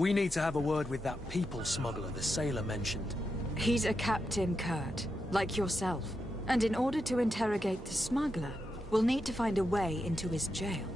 We need to have a word with that people smuggler the sailor mentioned. He's a Captain Kurt, like yourself. And in order to interrogate the smuggler, we'll need to find a way into his jail.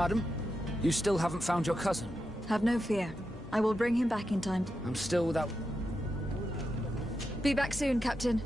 Madam, you still haven't found your cousin? Have no fear. I will bring him back in time. I'm still without... Be back soon, Captain.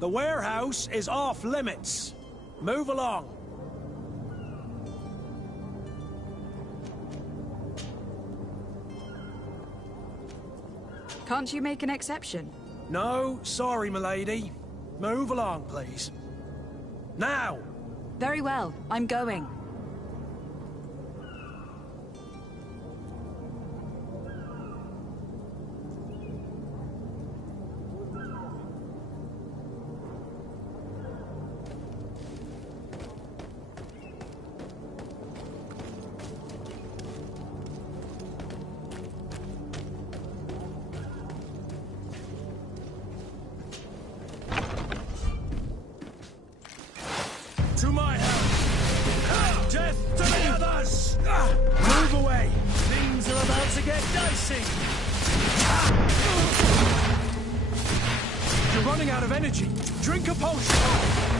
The warehouse is off limits. Move along. Can't you make an exception? No, sorry, milady. Move along, please. Now! Very well, I'm going. To my help! Death to the others! Move away! Things are about to get dicey! You're running out of energy. Drink a potion!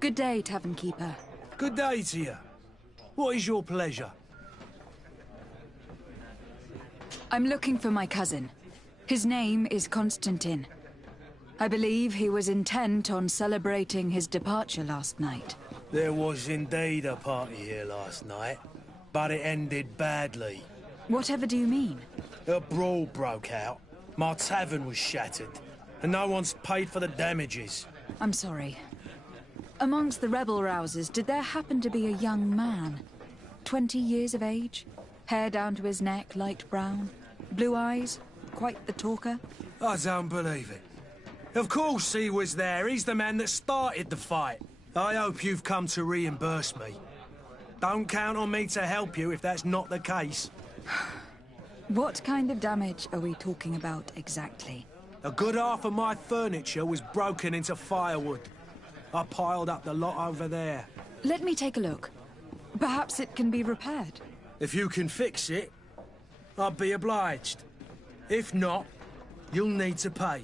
Good day, Tavern Keeper. Good day to you. What is your pleasure? I'm looking for my cousin. His name is Constantine. I believe he was intent on celebrating his departure last night. There was indeed a party here last night, but it ended badly. Whatever do you mean? A brawl broke out. My tavern was shattered, and no one's paid for the damages. I'm sorry. Amongst the rebel rousers, did there happen to be a young man? 20 years of age? Hair down to his neck, light brown? Blue eyes? Quite the talker? I don't believe it. Of course he was there. He's the man that started the fight. I hope you've come to reimburse me. Don't count on me to help you if that's not the case. What kind of damage are we talking about exactly? A good half of my furniture was broken into firewood. I piled up the lot over there. Let me take a look. Perhaps it can be repaired. If you can fix it, I'll be obliged. If not, you'll need to pay.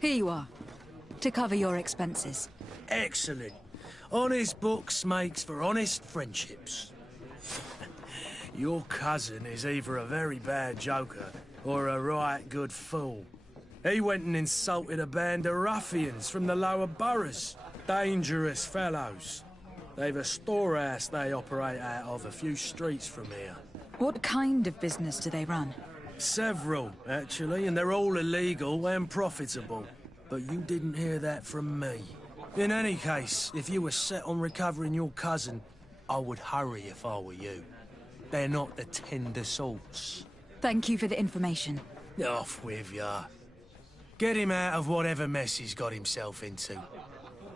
Here you are, to cover your expenses. Excellent. Honest books makes for honest friendships. Your cousin is either a very bad joker or a right good fool. He went and insulted a band of ruffians from the lower boroughs. Dangerous fellows. They've a storehouse they operate out of a few streets from here. What kind of business do they run? Several, actually, and they're all illegal and profitable. But you didn't hear that from me. In any case, if you were set on recovering your cousin, I would hurry if I were you. They're not the tender sorts. Thank you for the information. Off with ya. Get him out of whatever mess he's got himself into.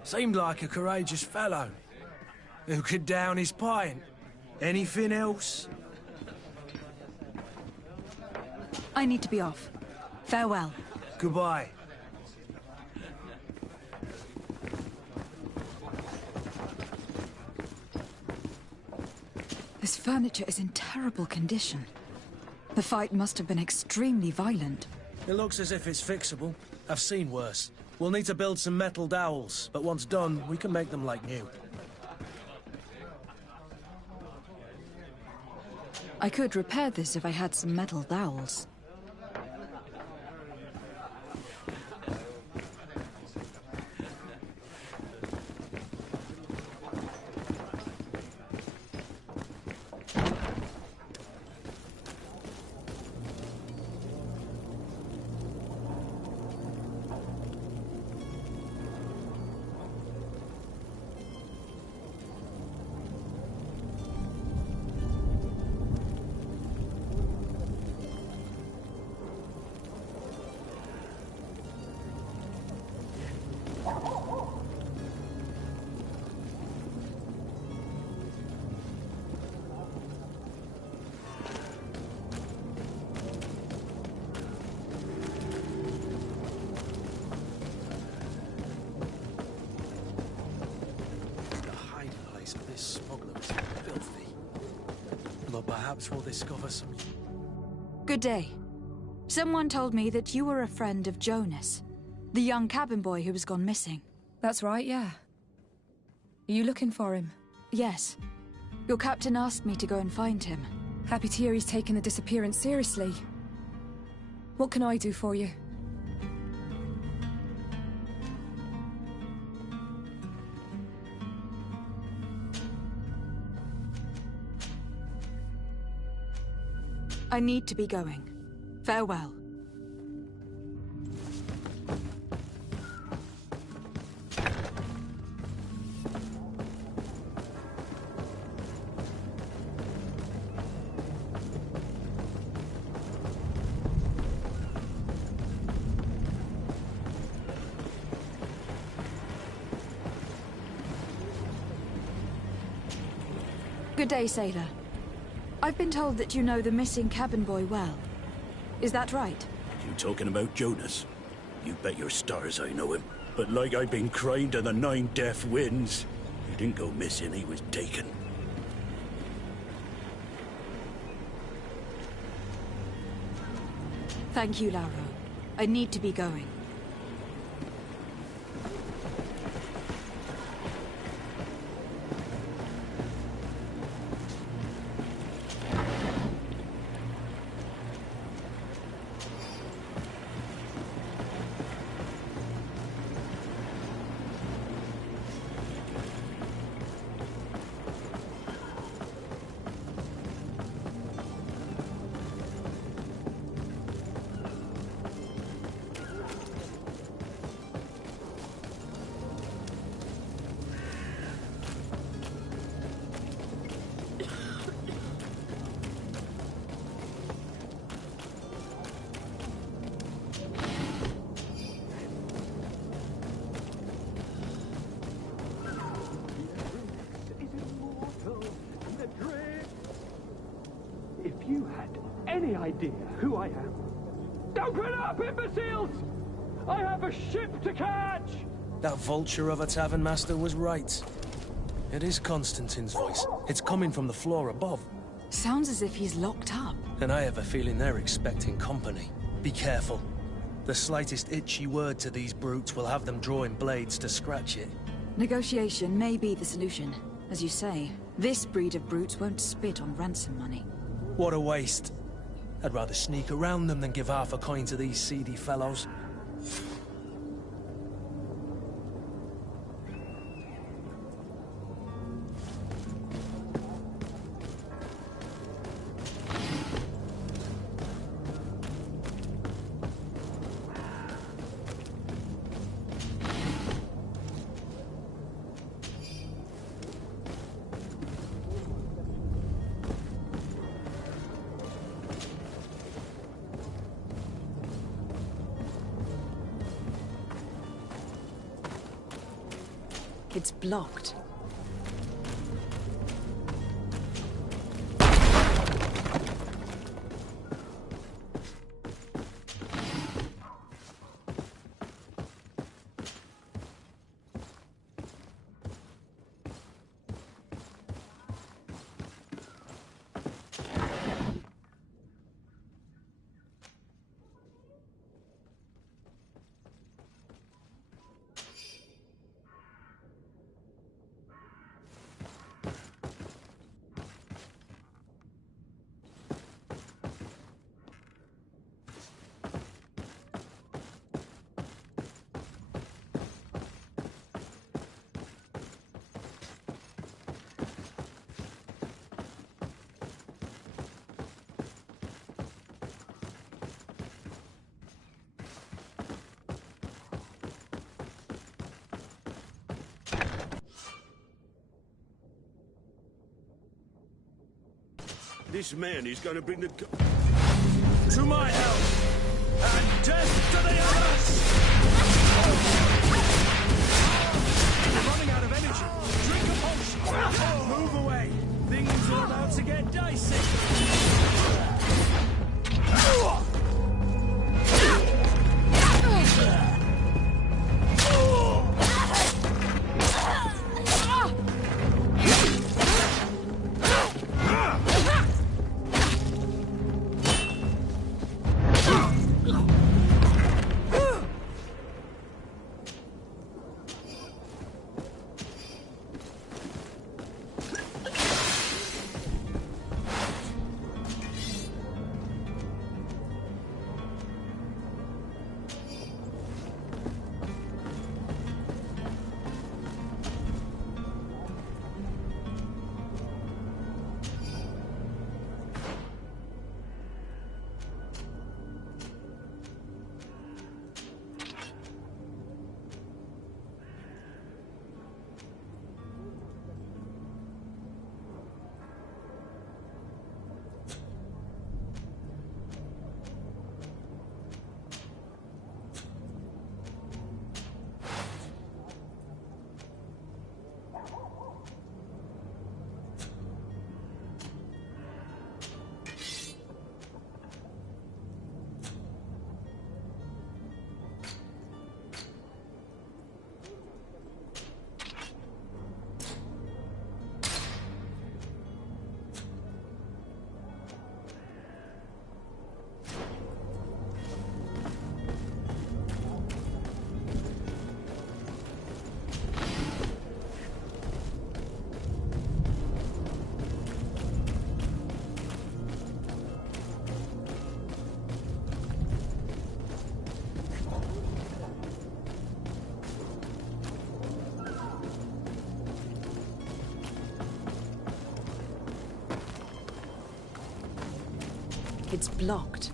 Seemed like a courageous fellow. Who could down his pint. Anything else? I need to be off. Farewell. Goodbye. This furniture is in terrible condition. The fight must have been extremely violent. It looks as if it's fixable. I've seen worse. We'll need to build some metal dowels, but once done, we can make them like new. I could repair this if I had some metal dowels. Perhaps we'll discover some... Good day. Someone told me that you were a friend of Jonas, the young cabin boy who has gone missing. That's right, yeah. Are you looking for him? Yes. Your captain asked me to go and find him. Happy to hear he's taken the disappearance seriously. What can I do for you? I need to be going. Farewell. Good day, sailor. I've been told that you know the missing cabin boy well. Is that right? You talking about Jonas? You bet your stars I know him. But like I've been crying to the 9 deaf winds, he didn't go missing, he was taken. Thank you, Lauro. I need to be going. idea who I am? Open up, imbeciles! I have a ship to catch! That vulture of a tavern master was right. It is Constantine's voice. It's coming from the floor above. Sounds as if he's locked up. And I have a feeling they're expecting company. Be careful. The slightest itchy word to these brutes will have them drawing blades to scratch it. Negotiation may be the solution. As you say, this breed of brutes won't spit on ransom money. What a waste. I'd rather sneak around them than give half a coin to these seedy fellows. It's blocked. This man is gonna bring the... To my help! And death to the others! You're running out of energy. Drink a potion. Move away. Things are about to get dicey. It's blocked.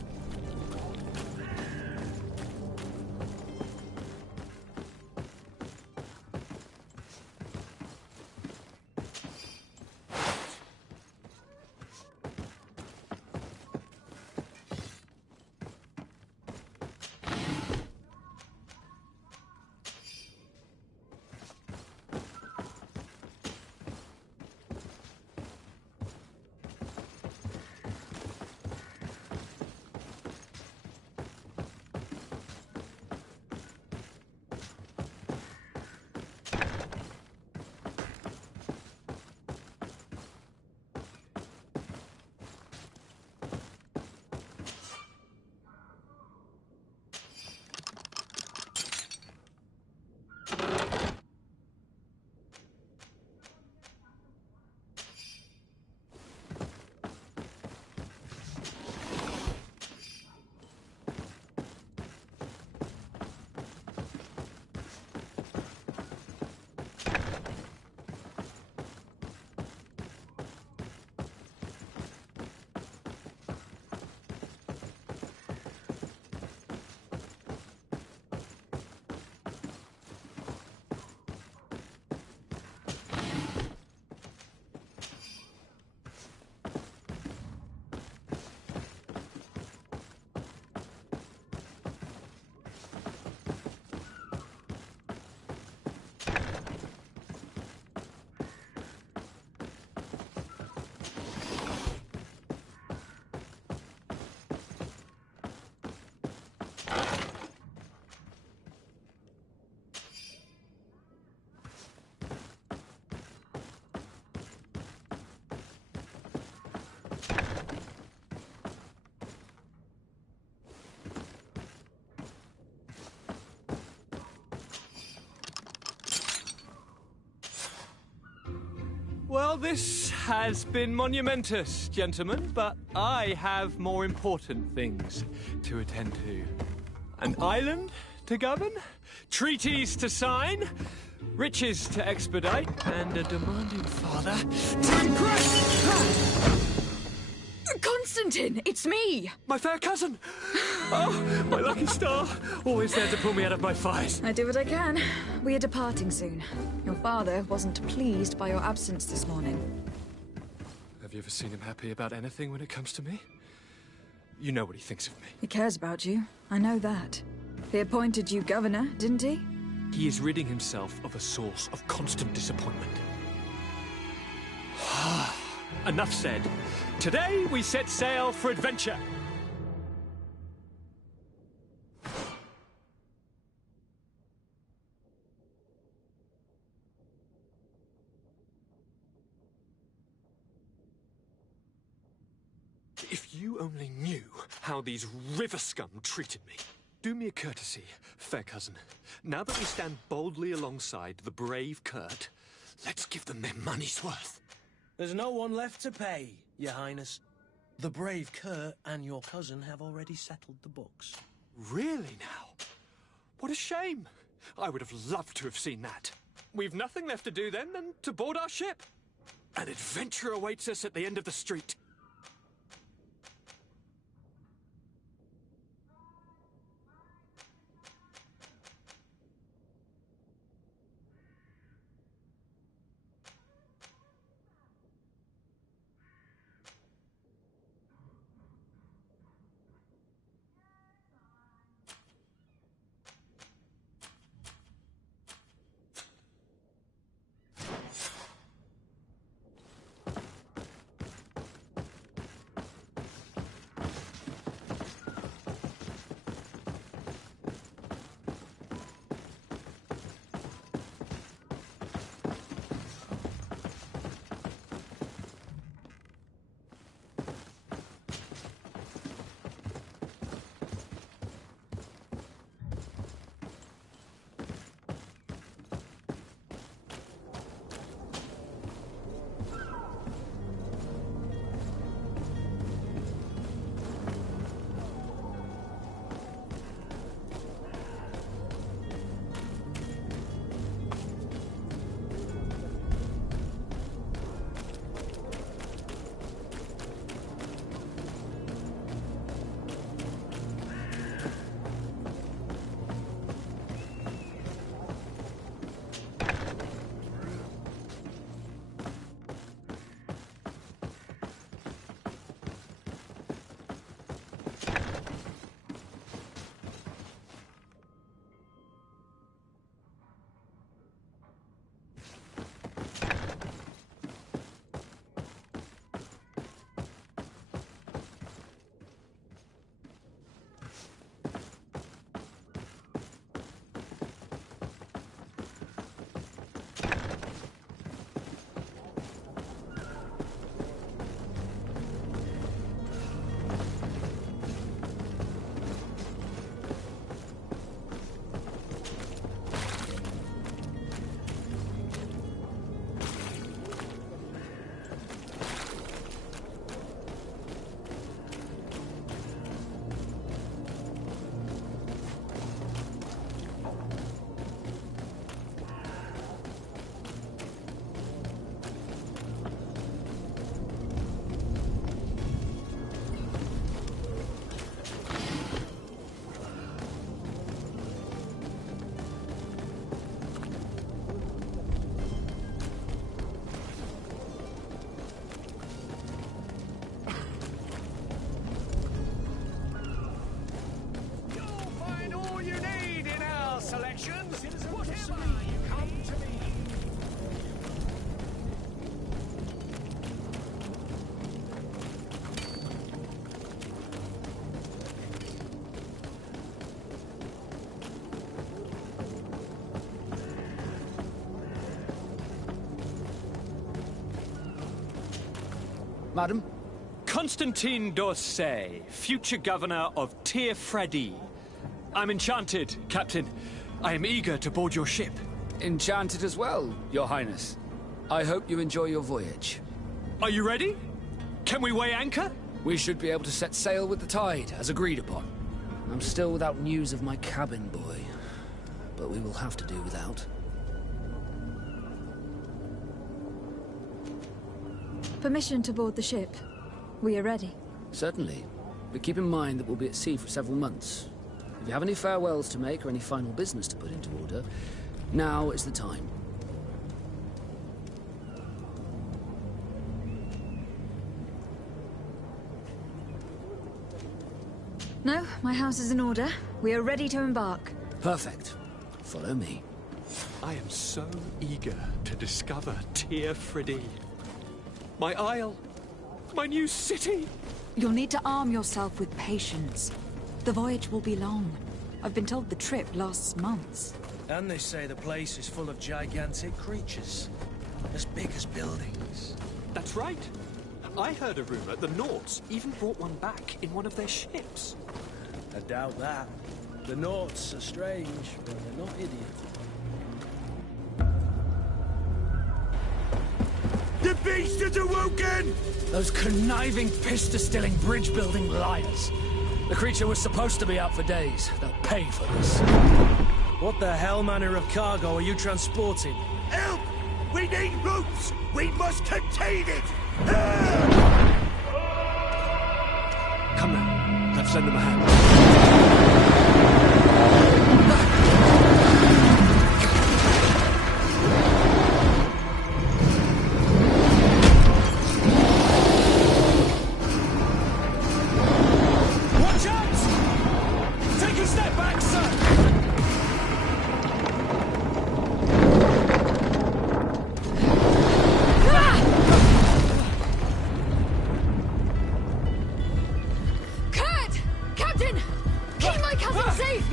Well, this has been monumentous, gentlemen, but I have more important things to attend to. An island to govern, treaties to sign, riches to expedite, and a demanding father to impress! Constantine, it's me! My fair cousin! Oh, my lucky star! Always there to pull me out of my fires. I do what I can. We are departing soon. Your father wasn't pleased by your absence this morning. Have you ever seen him happy about anything when it comes to me? You know what he thinks of me. He cares about you. I know that. He appointed you governor, didn't he? He is ridding himself of a source of constant disappointment. Enough said. Today we set sail for adventure. If you only knew how these river scum treated me. Do me a courtesy, fair cousin. Now that we stand boldly alongside the brave Kurt, let's give them their money's worth. There's no one left to pay, Your Highness. The brave Kurt and your cousin have already settled the books. Really now? What a shame. I would have loved to have seen that. We've nothing left to do then than to board our ship. An adventure awaits us at the end of the street. Madam? Constantine d'Orsay, future governor of Tir-Fredi. I'm enchanted, Captain. I am eager to board your ship. Enchanted as well, Your Highness. I hope you enjoy your voyage. Are you ready? Can we weigh anchor? We should be able to set sail with the tide, as agreed upon. I'm still without news of my cabin boy, but we will have to do without. Permission to board the ship. We are ready. Certainly, but keep in mind that we'll be at sea for several months. If you have any farewells to make or any final business to put into order, now is the time. No, my house is in order. We are ready to embark. Perfect. Follow me. I am so eager to discover Tir Friddy. My isle. My new city. You'll need to arm yourself with patience. The voyage will be long. I've been told the trip lasts months. And they say the place is full of gigantic creatures. As big as buildings. That's right. I heard a rumor the Nauts even brought one back in one of their ships. I doubt that. The Nauts are strange, but they're not idiots. The beast is awoken! Those conniving, pista-stilling, bridge-building liars. The creature was supposed to be out for days. They'll pay for this. What the hell manner of cargo are you transporting? Help! We need ropes! We must contain it! Come now, let's lend them a hand. Watch out! Take a step back, sir! Kurt! Captain! Keep my cousin safe!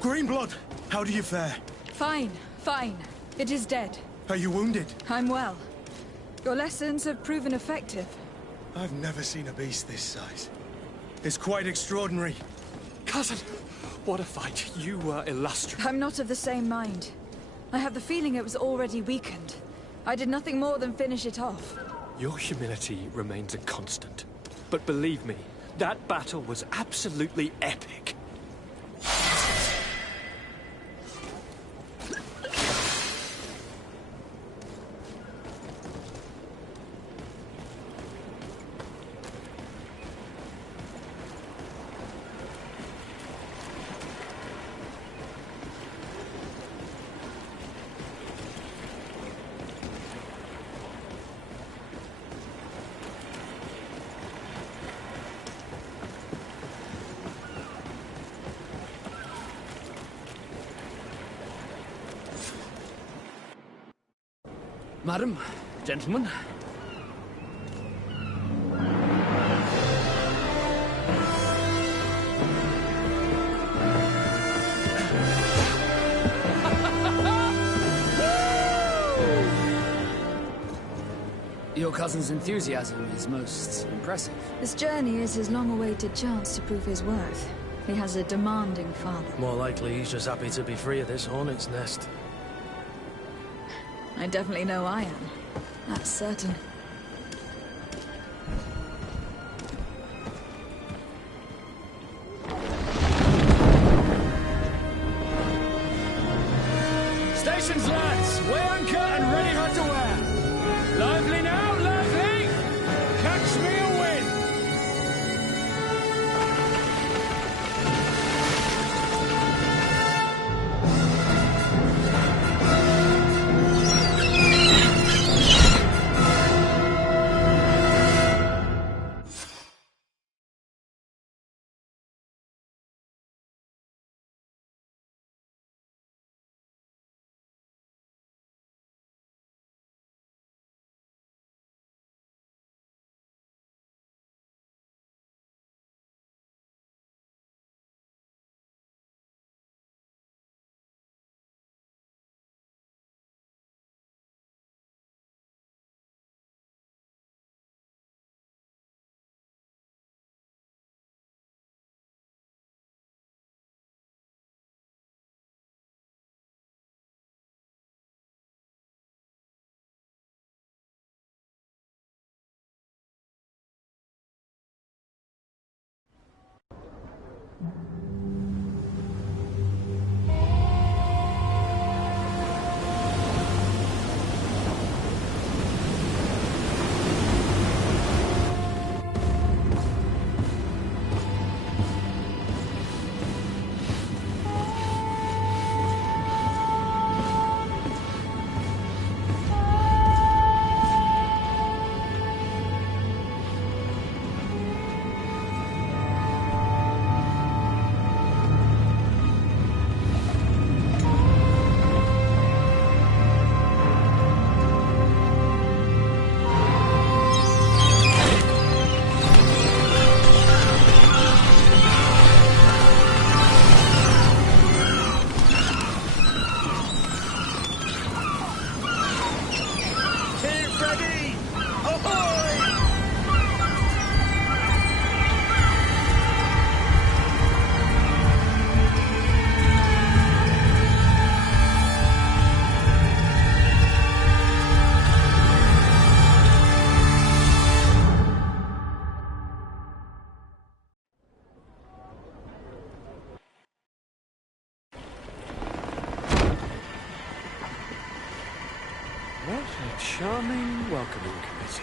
Greenblood, how do you fare? Fine, fine. It is dead. Are you wounded? I'm well. Your lessons have proven effective. I've never seen a beast this size. It's quite extraordinary. Cousin, what a fight. You were illustrious. I'm not of the same mind. I have the feeling it was already weakened. I did nothing more than finish it off. Your humility remains a constant. But believe me, that battle was absolutely epic. Madam, gentlemen. Your cousin's enthusiasm is most impressive. This journey is his long-awaited chance to prove his worth. He has a demanding father. More likely he's just happy to be free of this hornet's nest. I definitely know I am. That's certain. Stations, lads! Weigh anchor and ready her to wear! Lively now, lively! Catch me a wind! What a charming welcoming committee.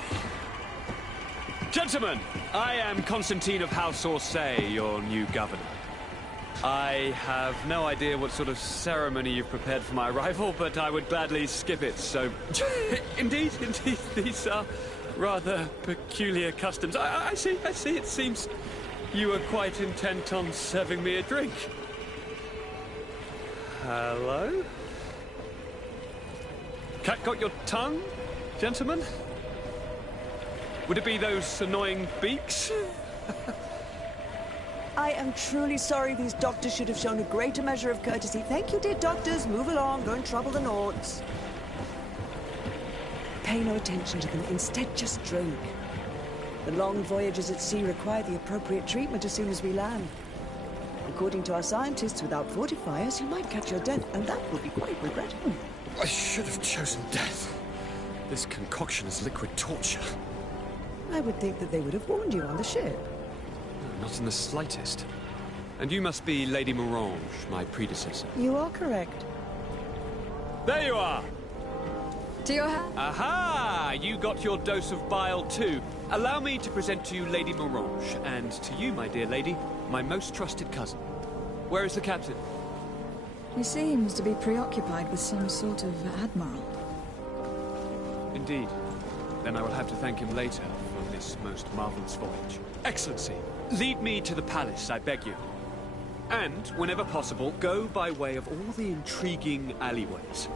Gentlemen, I am Constantine of House Orsay, your new governor. I have no idea what sort of ceremony you've prepared for my arrival, but I would gladly skip it, so... Indeed, these are rather peculiar customs. I see, it seems you are quite intent on serving me a drink. Hello? Cat got your tongue, gentlemen? Would it be those annoying beaks? I am truly sorry. These doctors should have shown a greater measure of courtesy. Thank you, dear doctors. Move along. Don't trouble the Nords. Pay no attention to them. Instead, just drink. The long voyages at sea require the appropriate treatment as soon as we land. According to our scientists, without fortifiers, you might catch your death, and that would be quite regrettable. I should have chosen death. This concoction is liquid torture. I would think that they would have warned you on the ship. Not in the slightest. And you must be Lady Morange, my predecessor. You are correct. There you are! To your hand. Aha! You got your dose of bile too. Allow me to present to you Lady Morange, and to you, my dear lady, my most trusted cousin. Where is the captain? He seems to be preoccupied with some sort of admiral. Indeed. Then I will have to thank him later for this most marvelous voyage. Excellency, lead me to the palace, I beg you. And, whenever possible, go by way of all the intriguing alleyways.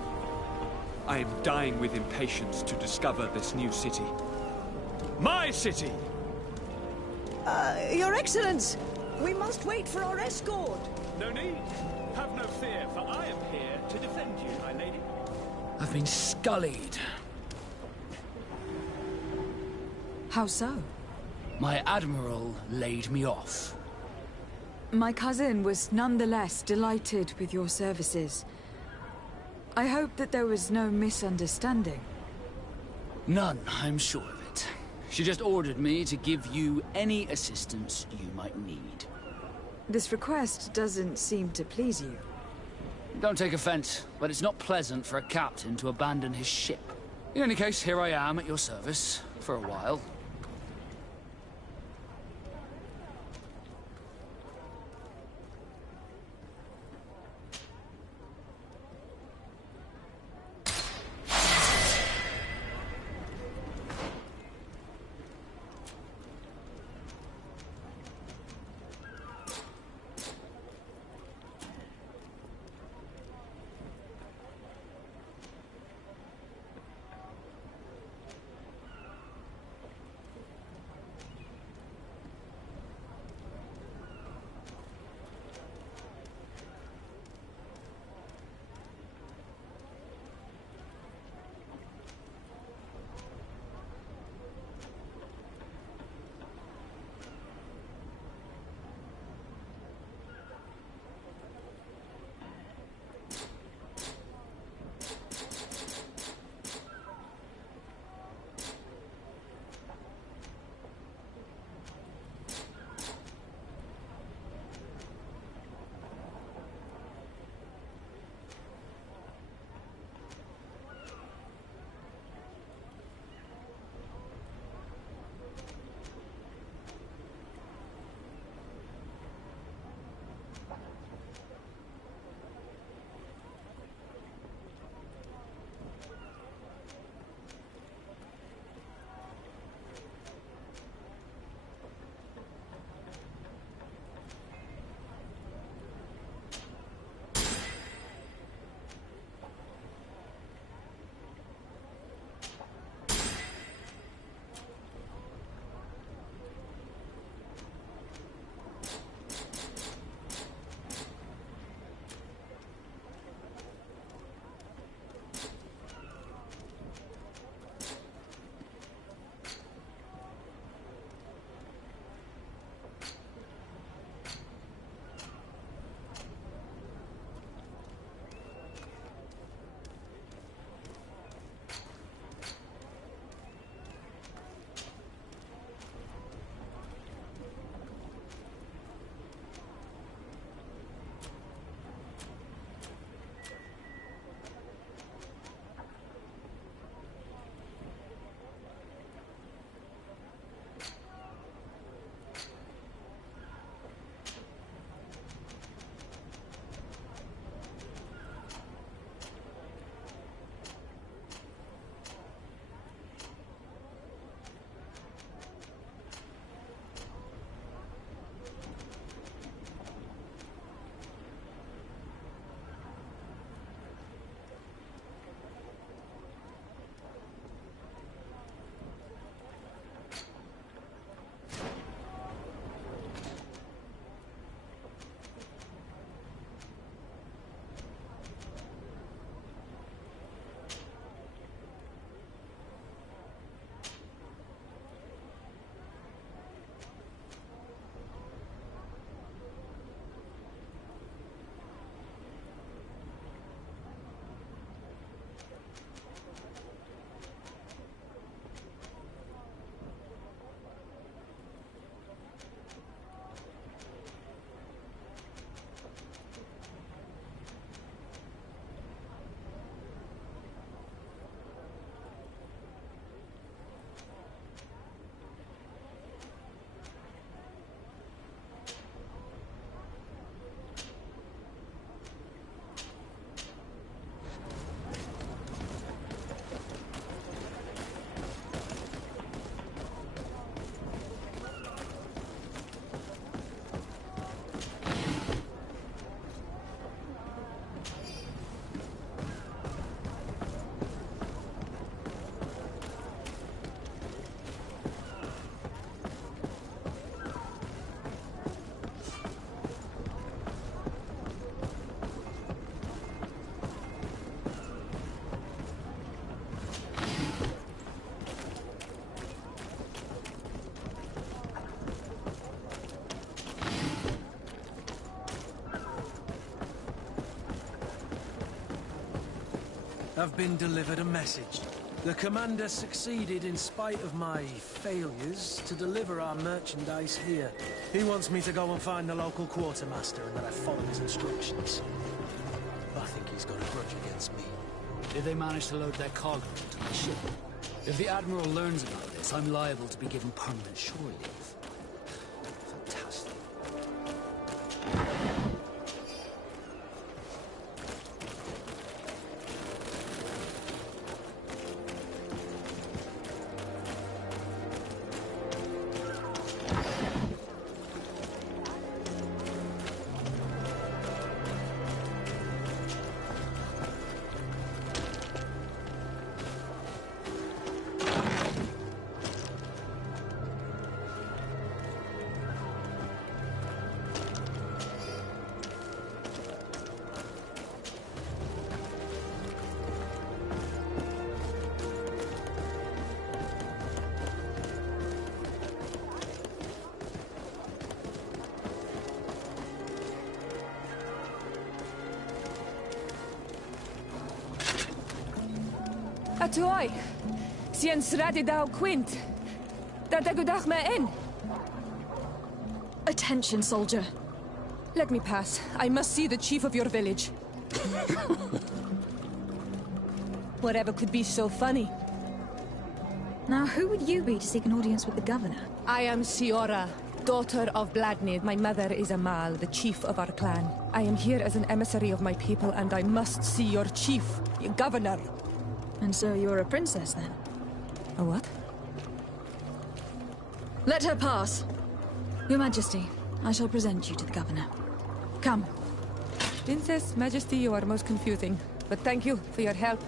I am dying with impatience to discover this new city. My city! Your Excellence! We must wait for our escort! No need. Have no fear, for I am here to defend you, my lady. I've been scullied. How so? My admiral laid me off. My cousin was nonetheless delighted with your services. I hope that there was no misunderstanding. None, I'm sure of it. She just ordered me to give you any assistance you might need. This request doesn't seem to please you. Don't take offense, but it's not pleasant for a captain to abandon his ship. In any case, here I am at your service, for a while. I've been delivered a message. The commander succeeded in spite of my failures to deliver our merchandise here. He wants me to go and find the local quartermaster and that I follow his instructions. I think he's got a grudge against me. Did they manage to load their cargo into my ship? If the Admiral learns about this, I'm liable to be given permanent shore leave. Fantastic. Atuai, sien sradi dau quint. Dadagudach me in. Attention, soldier. Let me pass. I must see the chief of your village. Whatever could be so funny. Now, who would you be to seek an audience with the governor? I am Siora, daughter of Bladnid. My mother is Amal, the chief of our clan. I am here as an emissary of my people, and I must see your chief, your governor. And so you're a princess, then? A what? Let her pass. Your Majesty, I shall present you to the governor. Come. Princess, Majesty, you are most confusing. But thank you for your help.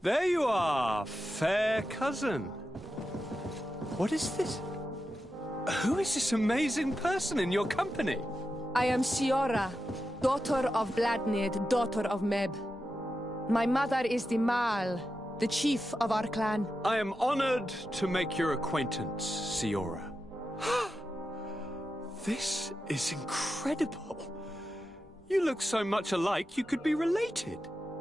There you are, fair cousin. What is this? Who is this amazing person in your company? I am Siora, daughter of Bladnid, daughter of Meb. My mother is the Mal, the chief of our clan. I am honored to make your acquaintance, Siora. This is incredible. You look so much alike you could be related.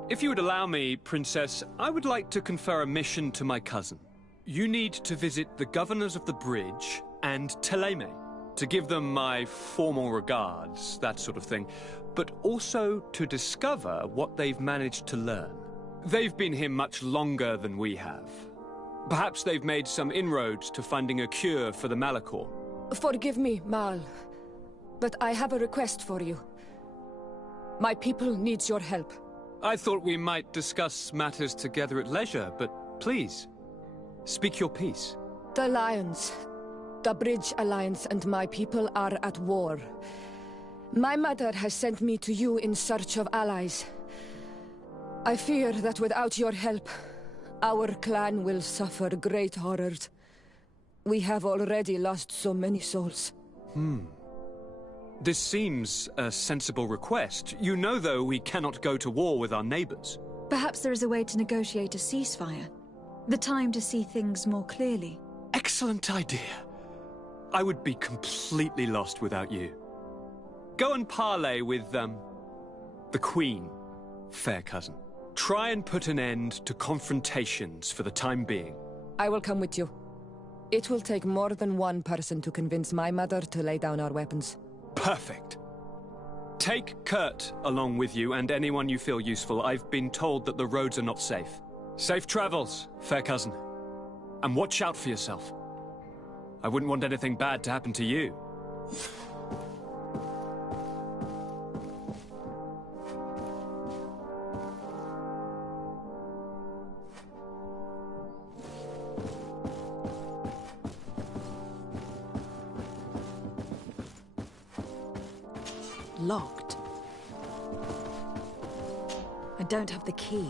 If you would allow me, Princess, I would like to confer a mission to my cousin. You need to visit the governors of the bridge and Teleme, to give them my formal regards, that sort of thing, but also to discover what they've managed to learn. They've been here much longer than we have. Perhaps they've made some inroads to finding a cure for the Malachor. Forgive me, Mal, but I have a request for you. My people needs your help. I thought we might discuss matters together at leisure, but please, speak your piece. The Alliance, the Bridge Alliance and my people are at war. My mother has sent me to you in search of allies. I fear that without your help, our clan will suffer great horrors. We have already lost so many souls. This seems a sensible request. You know, though, we cannot go to war with our neighbors. Perhaps there is a way to negotiate a ceasefire. The time to see things more clearly. Excellent idea. I would be completely lost without you. Go and parley with, the Queen, fair cousin. Try and put an end to confrontations for the time being. I will come with you. It will take more than one person to convince my mother to lay down our weapons. Perfect. Take Kurt along with you and anyone you feel useful. I've been told that the roads are not safe. Safe travels, fair cousin. And watch out for yourself. I wouldn't want anything bad to happen to you. Locked. I don't have the key.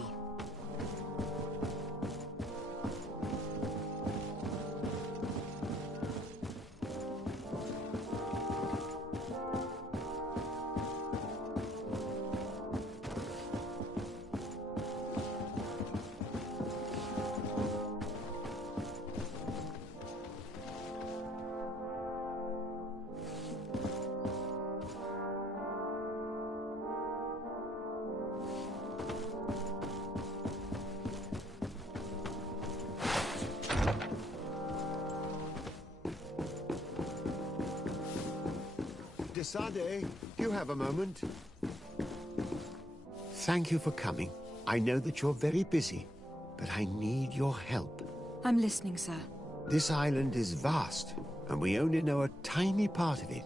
Desade, do you have a moment? Thank you for coming. I know that you're very busy, but I need your help. I'm listening, sir. This island is vast, and we only know a tiny part of it.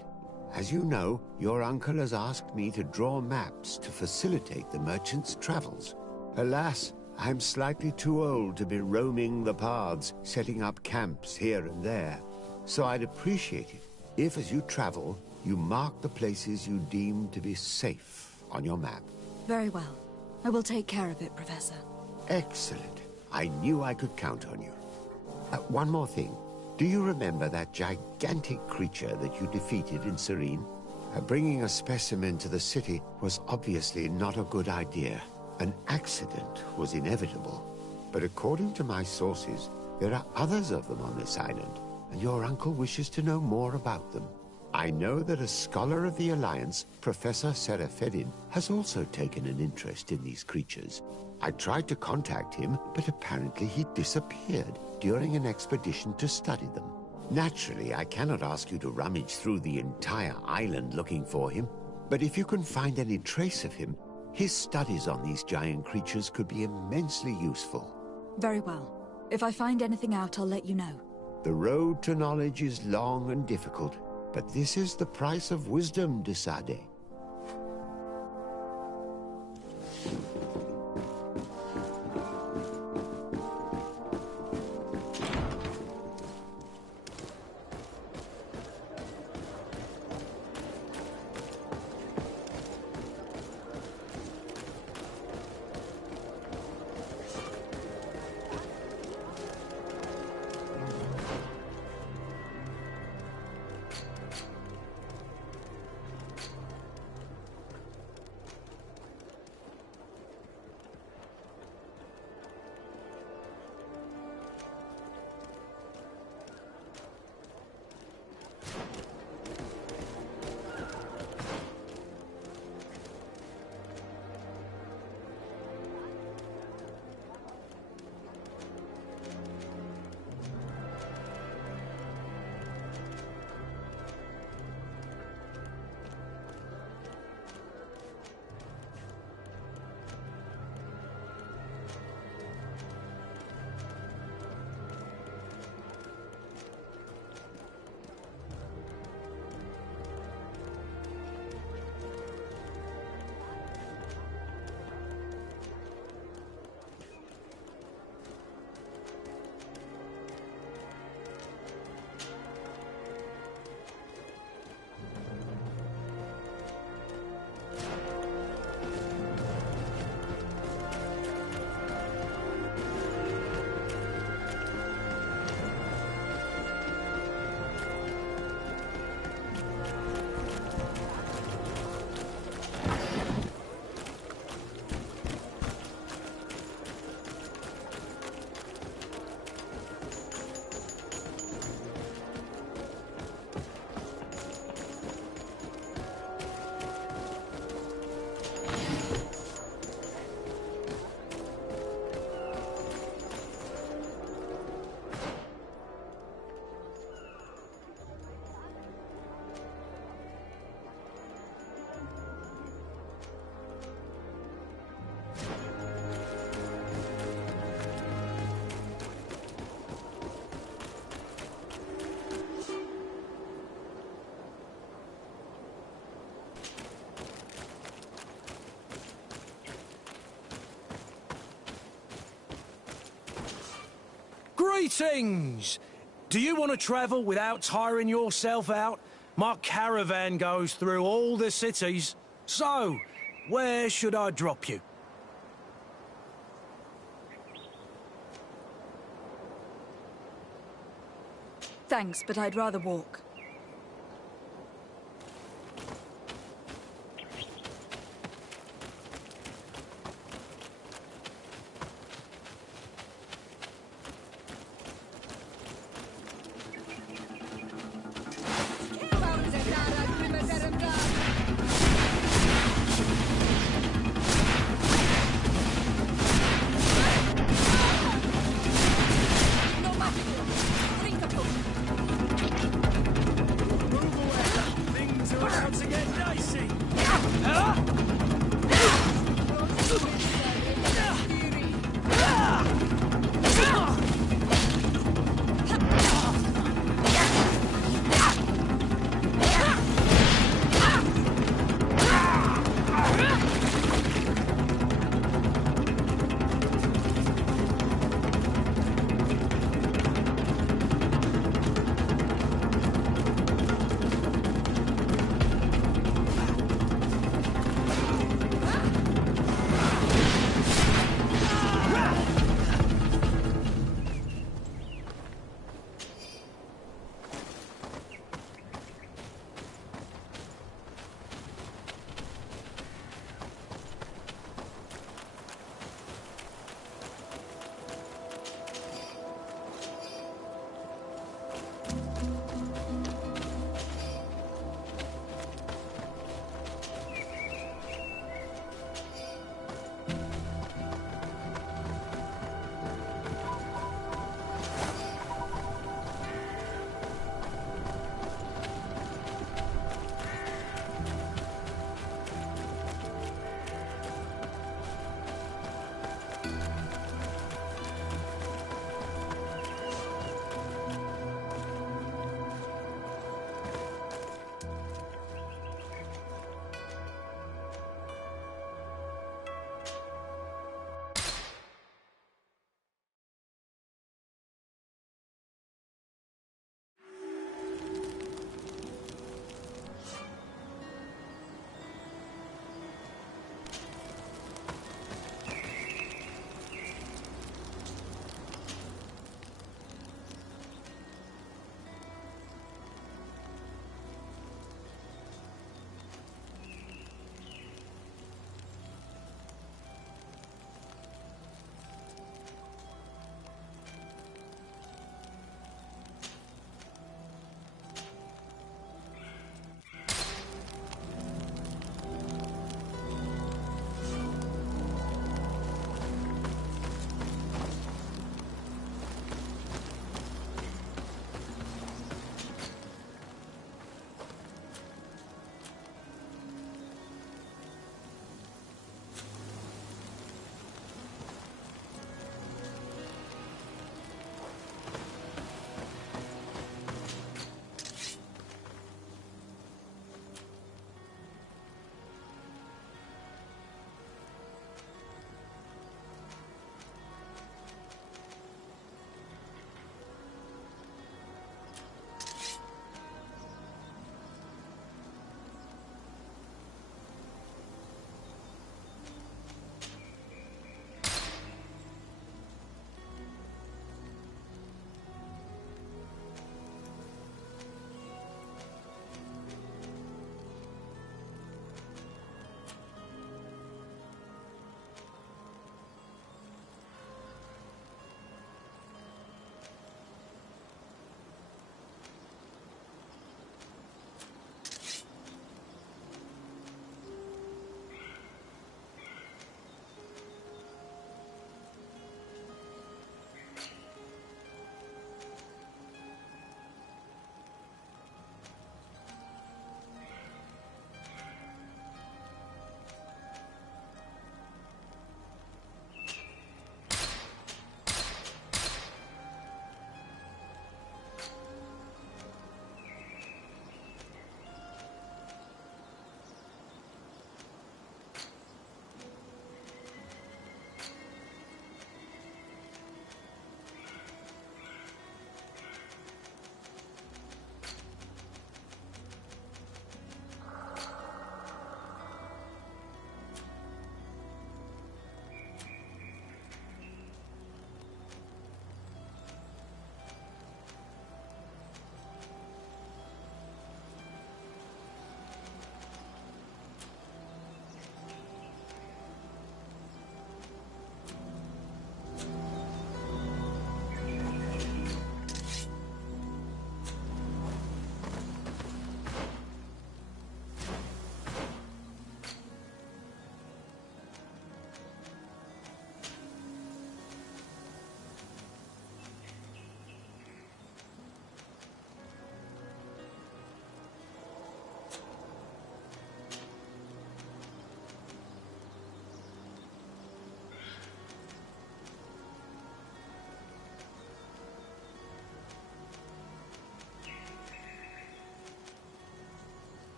As you know, your uncle has asked me to draw maps to facilitate the merchants' travels. Alas, I'm slightly too old to be roaming the paths, setting up camps here and there. So I'd appreciate it if, as you travel, you mark the places you deem to be safe on your map. Very well. I will take care of it, Professor. Excellent. I knew I could count on you. One more thing. Do you remember that gigantic creature that you defeated in Serene? Bringing a specimen to the city was obviously not a good idea. An accident was inevitable. But according to my sources, there are others of them on this island, and your uncle wishes to know more about them. I know that a scholar of the Alliance, Professor Serafedin, has also taken an interest in these creatures. I tried to contact him, but apparently he disappeared during an expedition to study them. Naturally, I cannot ask you to rummage through the entire island looking for him, but if you can find any trace of him, his studies on these giant creatures could be immensely useful. Very well. If I find anything out, I'll let you know. The road to knowledge is long and difficult, but this is the price of wisdom, Desade. Greetings! Do you want to travel without tiring yourself out? My caravan goes through all the cities. So, where should I drop you? Thanks, but I'd rather walk.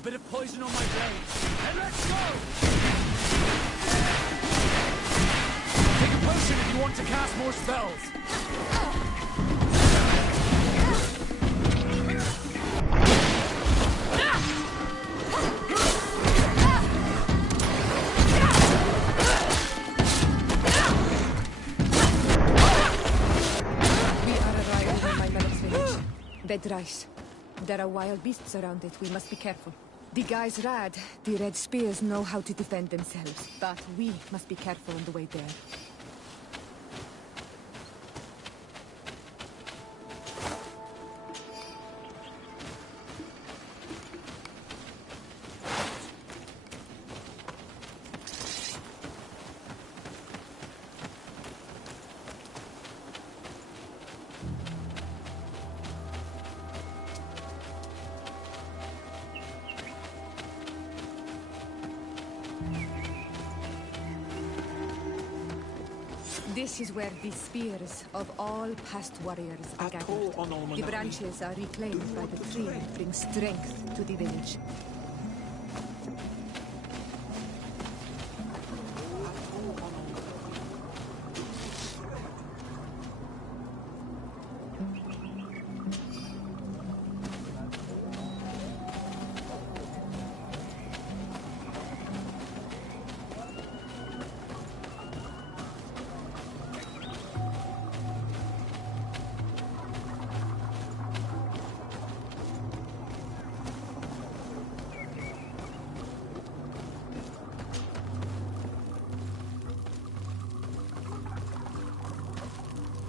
A bit of poison on my blade. And let's go! Take a potion if you want to cast more spells. Bedrice. There are wild beasts around it. We must be careful. The guys Rad, the Red Spears, know how to defend themselves, but we must be careful on the way there. This is where the spears of all past warriors are gathered. The branches are reclaimed by the tree and bring strength to the village.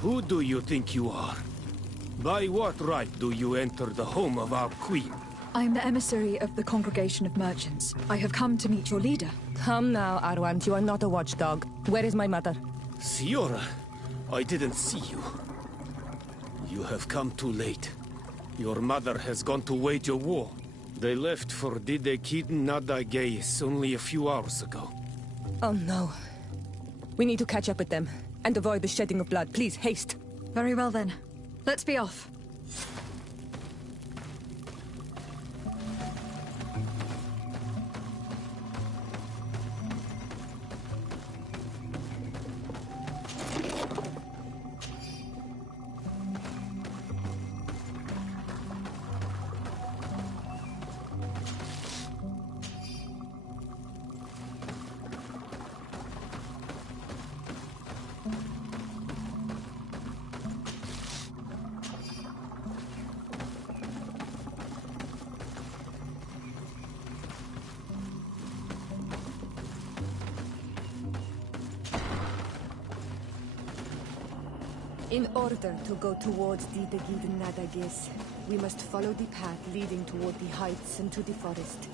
Who do you think you are? By what right do you enter the home of our queen? I am the emissary of the Congregation of Merchants. I have come to meet your leader. Come now, Arwant. You are not a watchdog. Where is my mother? Siora, I didn't see you. You have come too late. Your mother has gone to wage a war. They left for Didekid Nadageis only a few hours ago. Oh no. We need to catch up with them. And avoid the shedding of blood. Please, haste. Very well then. Let's be off. In order to go towards the Degid Nadagis, we must follow the path leading toward the heights and to the forest.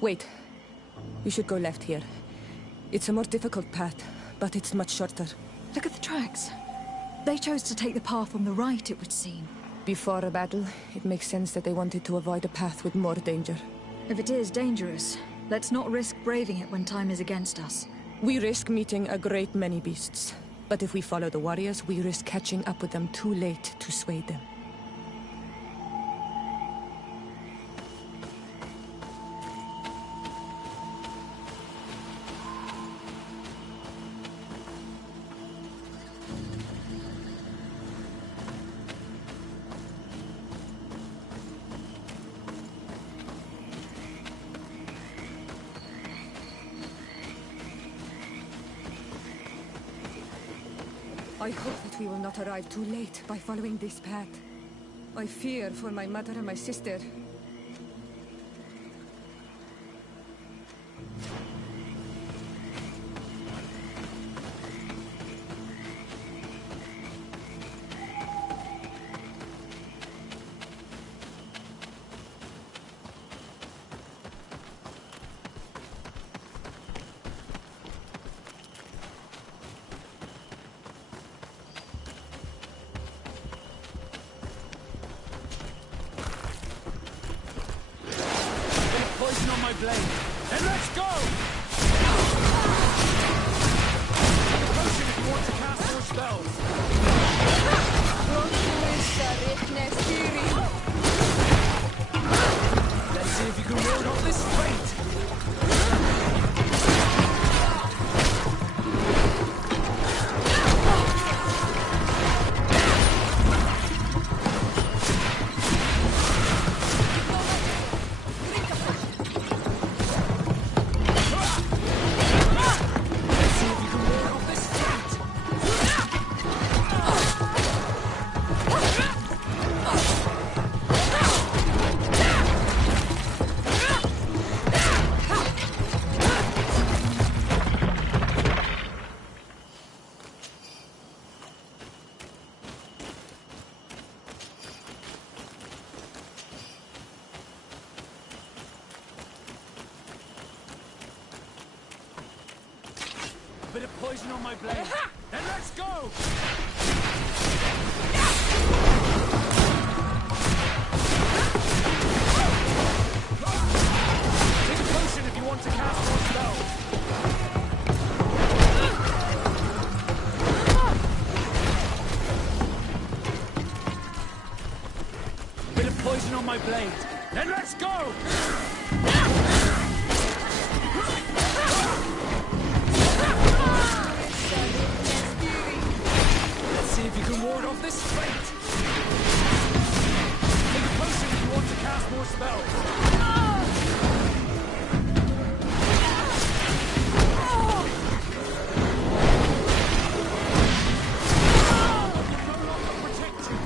Wait. We should go left here. It's a more difficult path, but it's much shorter. Look at the tracks. They chose to take the path on the right, it would seem. Before a battle, it makes sense that they wanted to avoid a path with more danger. If it is dangerous, let's not risk braving it when time is against us. We risk meeting a great many beasts. But if we follow the warriors, we risk catching up with them too late to sway them. I hope that we will not arrive too late by following this path. I fear for my mother and my sister. Poison on my blade. And let's go! Potion if you want to cast more spells. Let's see if you can ward off this fate. Bit of poison on my blade. Then let's go! Take a potion if you want to cast more spells. Bit of poison on my blade. Then let's go! See if you can ward off this fate. Take a potion if you want to cast more spells. No longer protect you.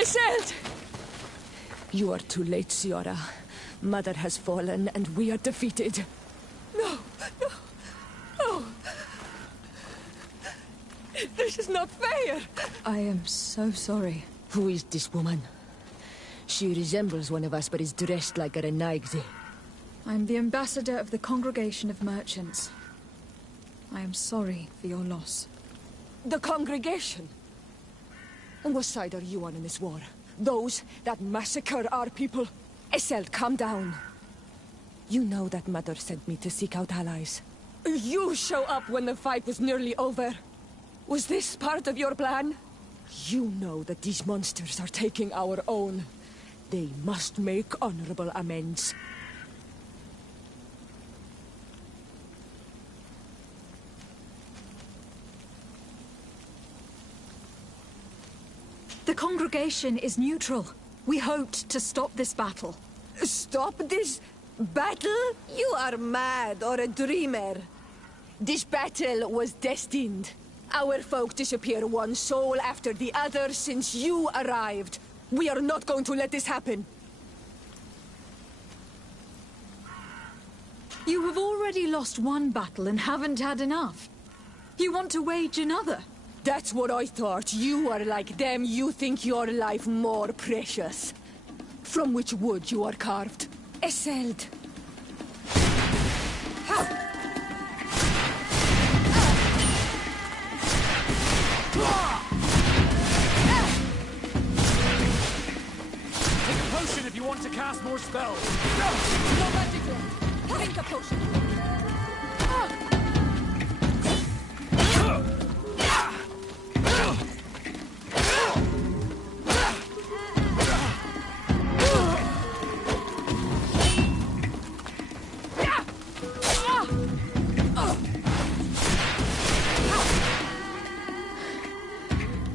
Iselt! You are too late, Ciara. Mother has fallen, and we are defeated. No, no, no. This is not fair. I am so sorry. Who is this woman? She resembles one of us, but is dressed like a Renaigze. I'm the ambassador of the Congregation of Merchants. I am sorry for your loss. The Congregation? On what side are you on in this war? Those that massacre our people? Iselt, calm down. You know that Mother sent me to seek out allies. You show up when the fight was nearly over. Was this part of your plan? You know that these monsters are taking our own. They must make honorable amends. The Congregation is neutral. We hoped to stop this battle. Stop this battle? You are mad or a dreamer. This battle was destined. Our folk disappear one soul after the other since you arrived. We are not going to let this happen. You have already lost one battle and haven't had enough. You want to wage another? That's what I thought. You are like them. You think your life more precious. From which wood you are carved? Iselt. Take a potion if you want to cast more spells. No magic left. Drink a potion.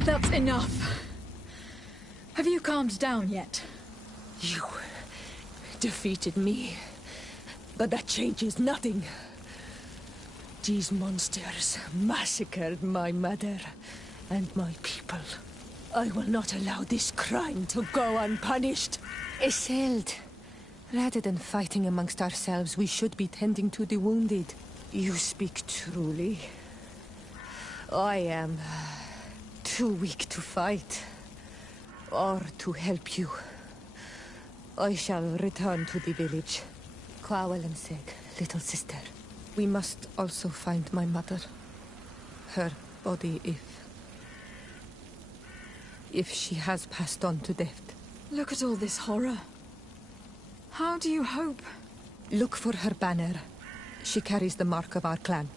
That's enough. Have you calmed down yet? You defeated me, but that changes nothing. These monsters massacred my mother and my people. I will not allow this crime to go unpunished. Iselt, rather than fighting amongst ourselves, we should be tending to the wounded. You speak truly. I am too weak to fight, or to help you. I shall return to the village. Kwawalanseg, little sister. We must also find my mother. Her body, if she has passed on to death. Look at all this horror. How do you hope? Look for her banner. She carries the mark of our clan.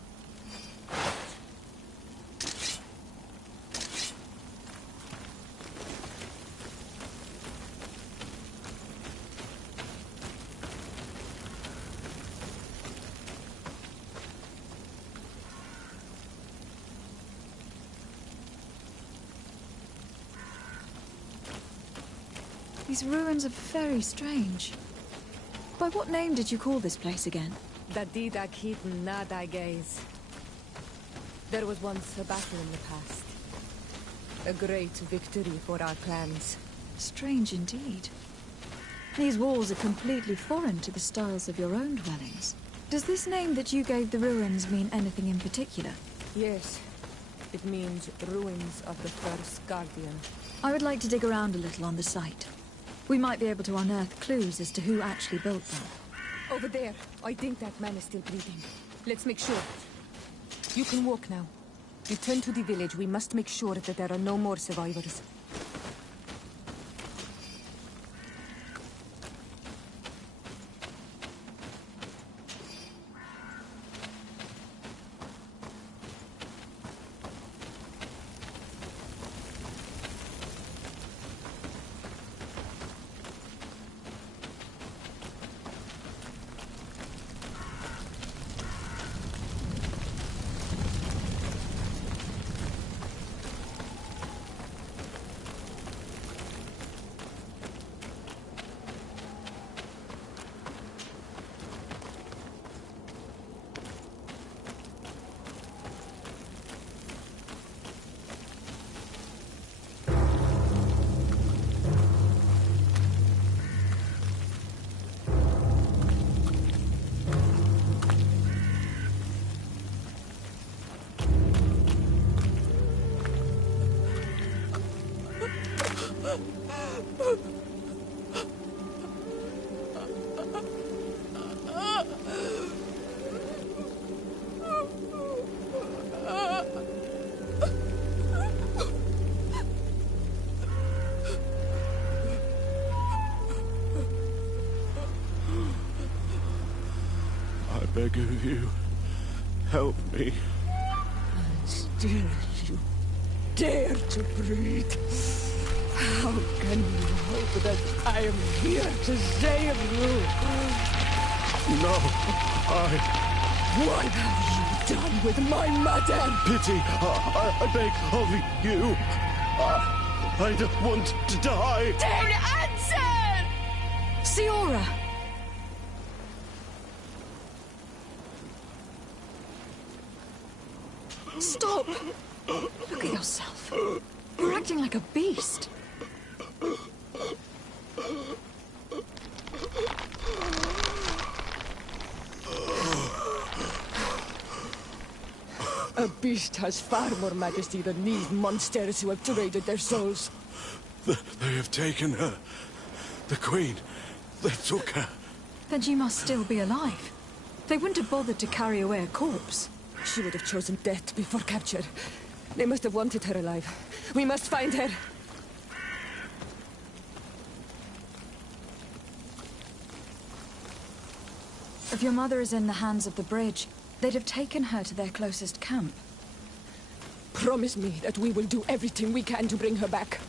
These ruins are very strange. By what name did you call this place again? Dadida Keaton Nadagaze. There was once a battle in the past. A great victory for our clans. Strange indeed. These walls are completely foreign to the styles of your own dwellings. Does this name that you gave the ruins mean anything in particular? Yes. It means ruins of the first Guardian. I would like to dig around a little on the site. We might be able to unearth clues as to who actually built them. Over there. I think that man is still breathing. Let's make sure. You can walk now. Return to the village. We must make sure that there are no more survivors. I beg of you, help me. Still you dare to breathe. How can you hope that I am here to save you? No, What have you done with my mother? Pity, I beg of you. I don't want to die. Then answer! Siora! Stop! Look at yourself. You're acting like a beast. A beast has far more majesty than these monsters who have traded their souls. They have taken her. The Queen. They took her. Then she must still be alive. They wouldn't have bothered to carry away a corpse. She would have chosen death before capture. They must have wanted her alive. We must find her. If your mother is in the hands of the bridge, they'd have taken her to their closest camp. Promise me that we will do everything we can to bring her back.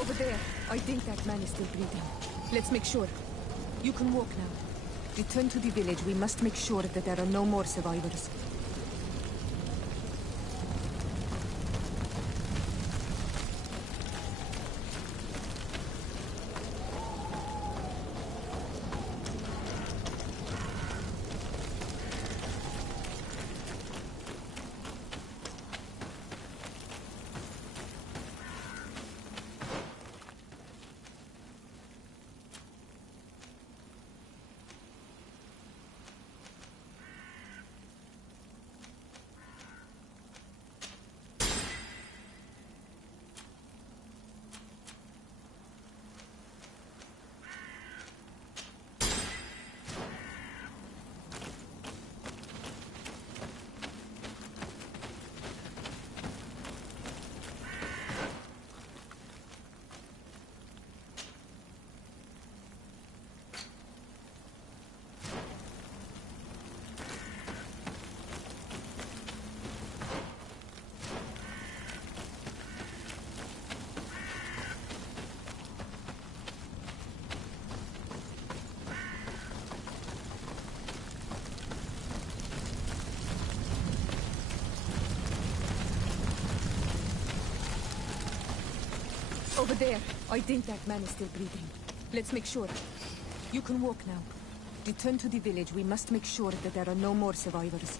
Over there. I think that man is still breathing. Let's make sure. You can walk now. Return to the village. We must make sure that there are no more survivors. Over there. I think that man is still breathing. Let's make sure. You can walk now. Return to the village. We must make sure that there are no more survivors.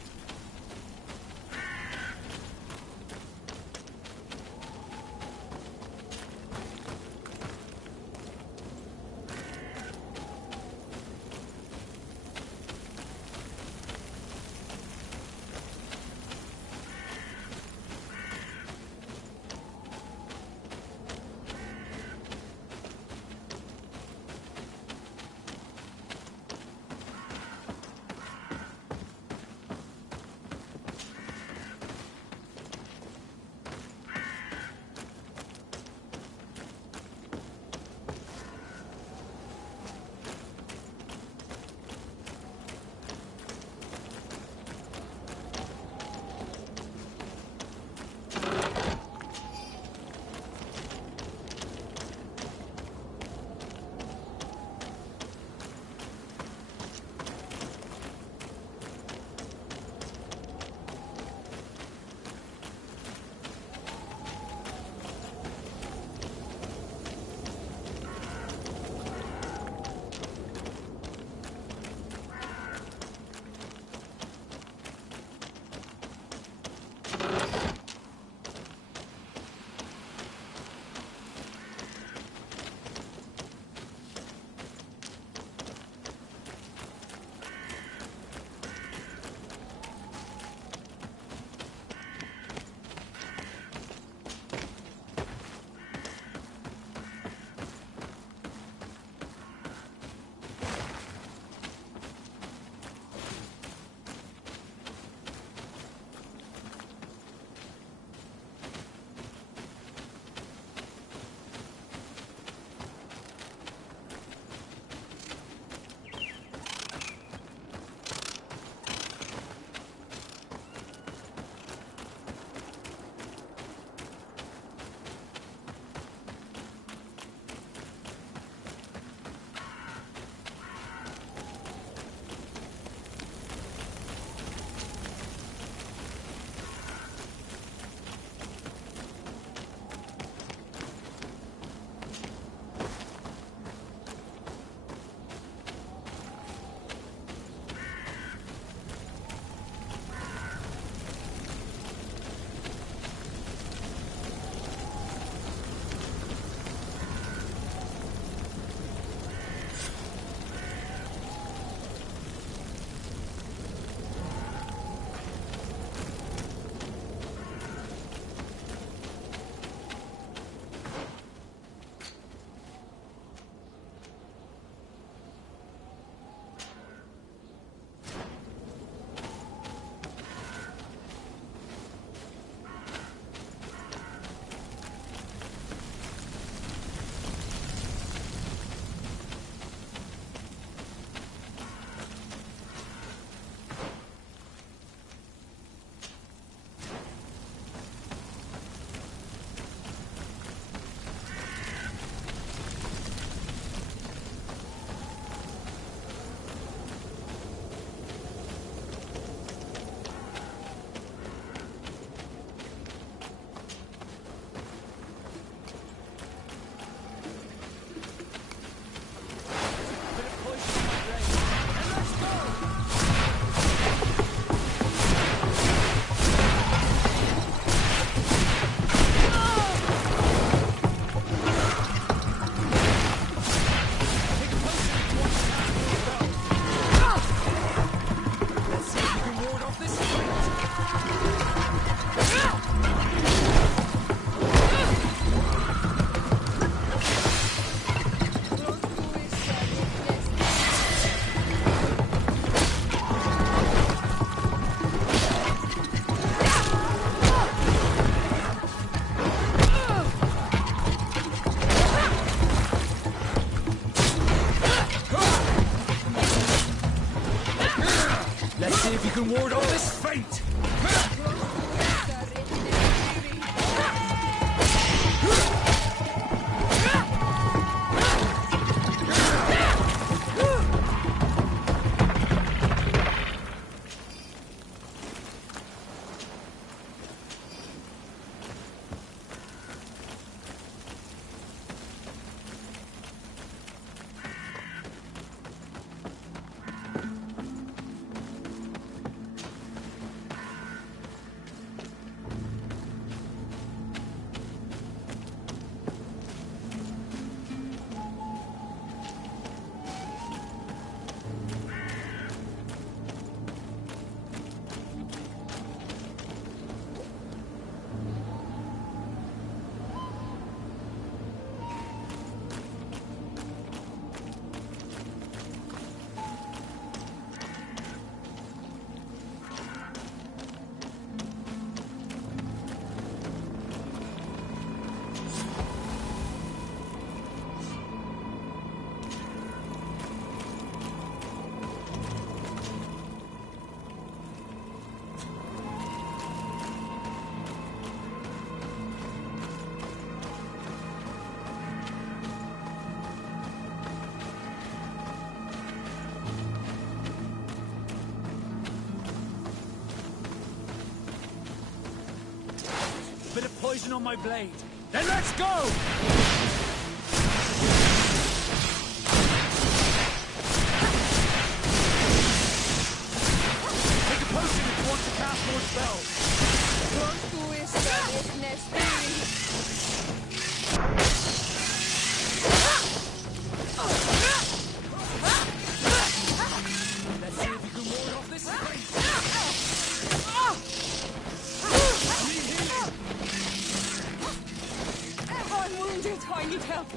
can ward off this fate! poison on my blade. Then let's go! Take a potion if you want to cast more spells. Let's see if you can ward off this thing. I'm wounded. I need help.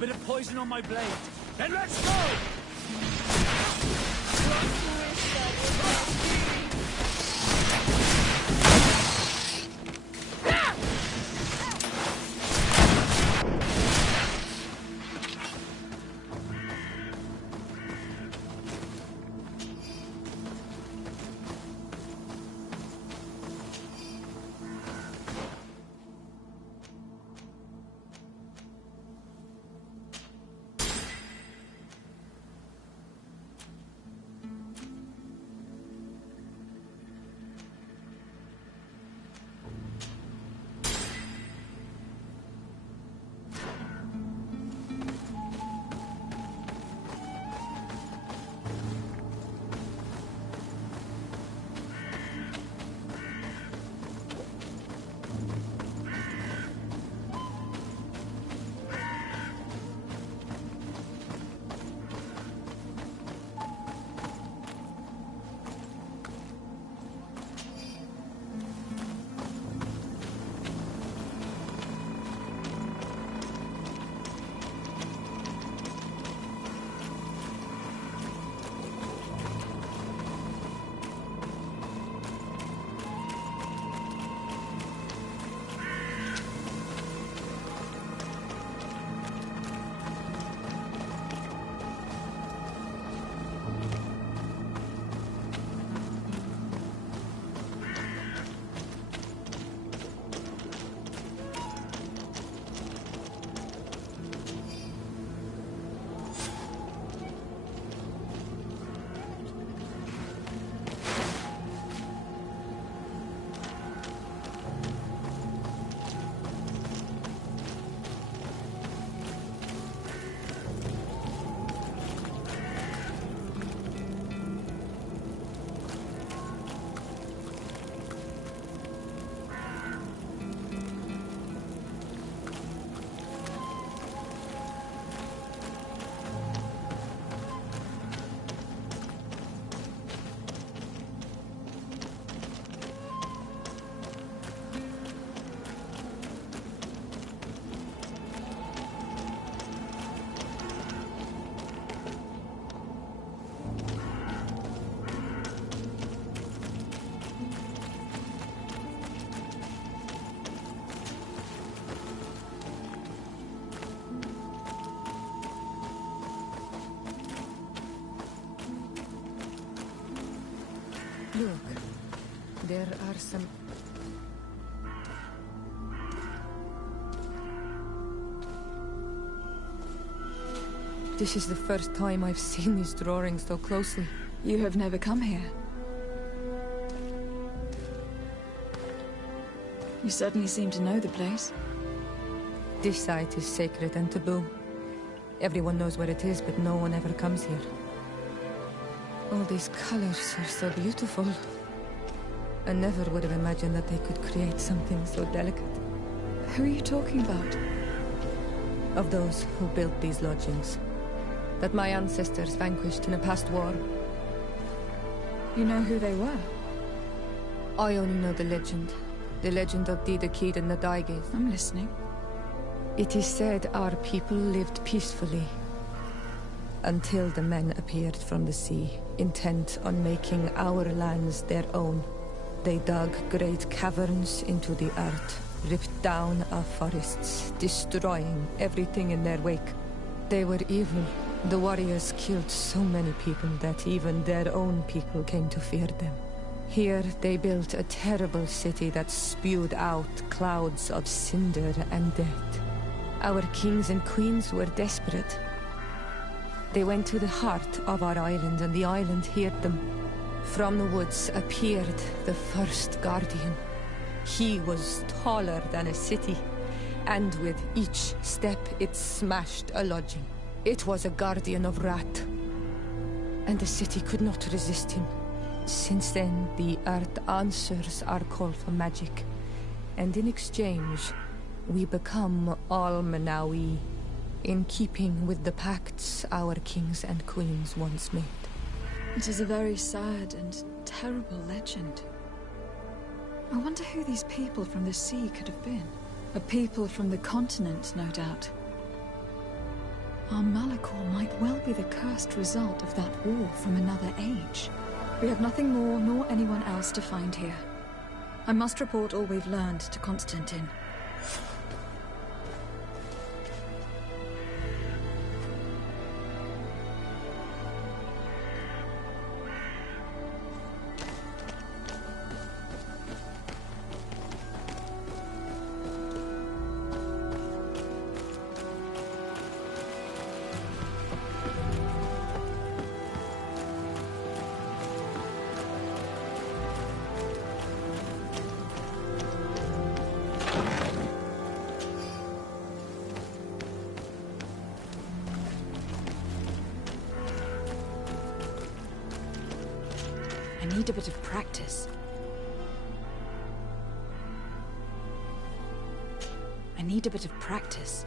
Bit of poison on my blade. Then let's go! Look, there are some... This is the first time I've seen these drawings so closely. You have never come here. You certainly seem to know the place. This site is sacred and taboo. Everyone knows where it is, but no one ever comes here. All these colors are so beautiful. I never would have imagined that they could create something so delicate. Who are you talking about? Of those who built these lodgings. That my ancestors vanquished in a past war. You know who they were? I only know the legend. The legend of Didakid and the Daiges. I'm listening. It is said our people lived peacefully. Until the men appeared from the sea, intent on making our lands their own. They dug great caverns into the earth, ripped down our forests, destroying everything in their wake. They were evil. The warriors killed so many people that even their own people came to fear them. Here they built a terrible city that spewed out clouds of cinder and death. Our kings and queens were desperate. They went to the heart of our island, and the island heard them. From the woods appeared the first guardian. He was taller than a city, and with each step it smashed a lodging. It was a guardian of Rat, and the city could not resist him. Since then, the earth answers our call for magic, and in exchange, we become Almenawi, in keeping with the pacts our kings and queens once made. It is a very sad and terrible legend. I wonder who these people from the sea could have been. A people from the continent, no doubt. Our Malachor might well be the cursed result of that war from another age. We have nothing more nor anyone else to find here. I must report all we've learned to Constantine. I need a bit of practice. I need a bit of practice.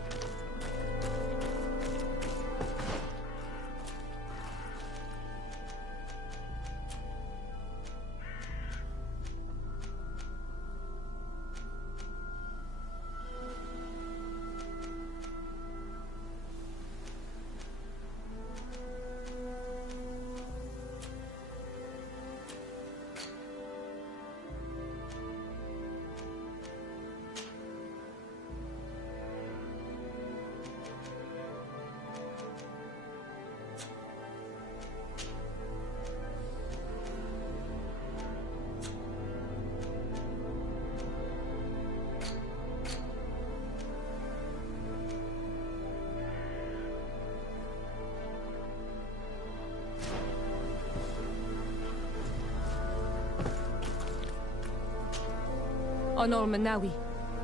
On Almenawi,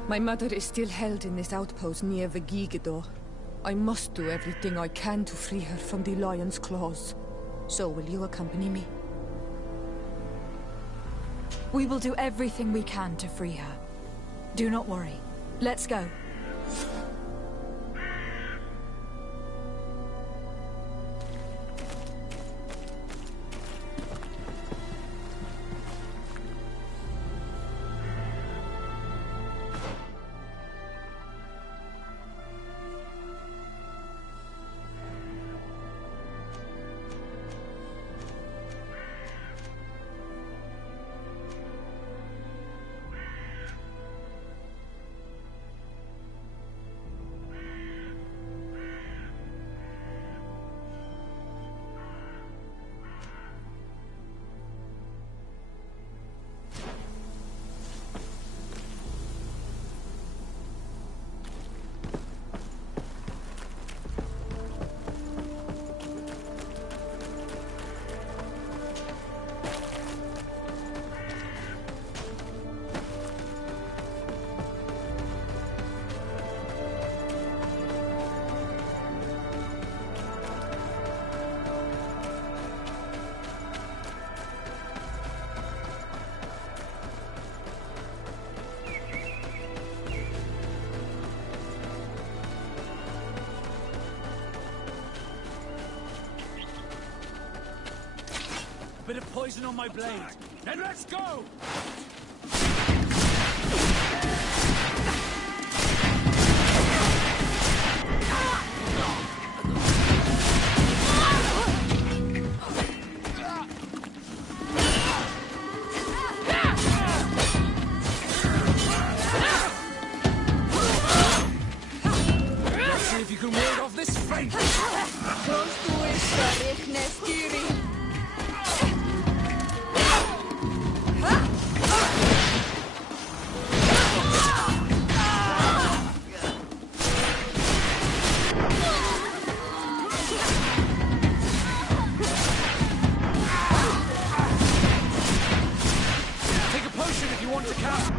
my mother is still held in this outpost near Vegigedor. I must do everything I can to free her from the lion's claws. So will you accompany me? We will do everything we can to free her. Do not worry. Let's go. Bit of poison on my blade. Then let's go! Let's see if you can ward off this feint. Take a potion if you want to cast.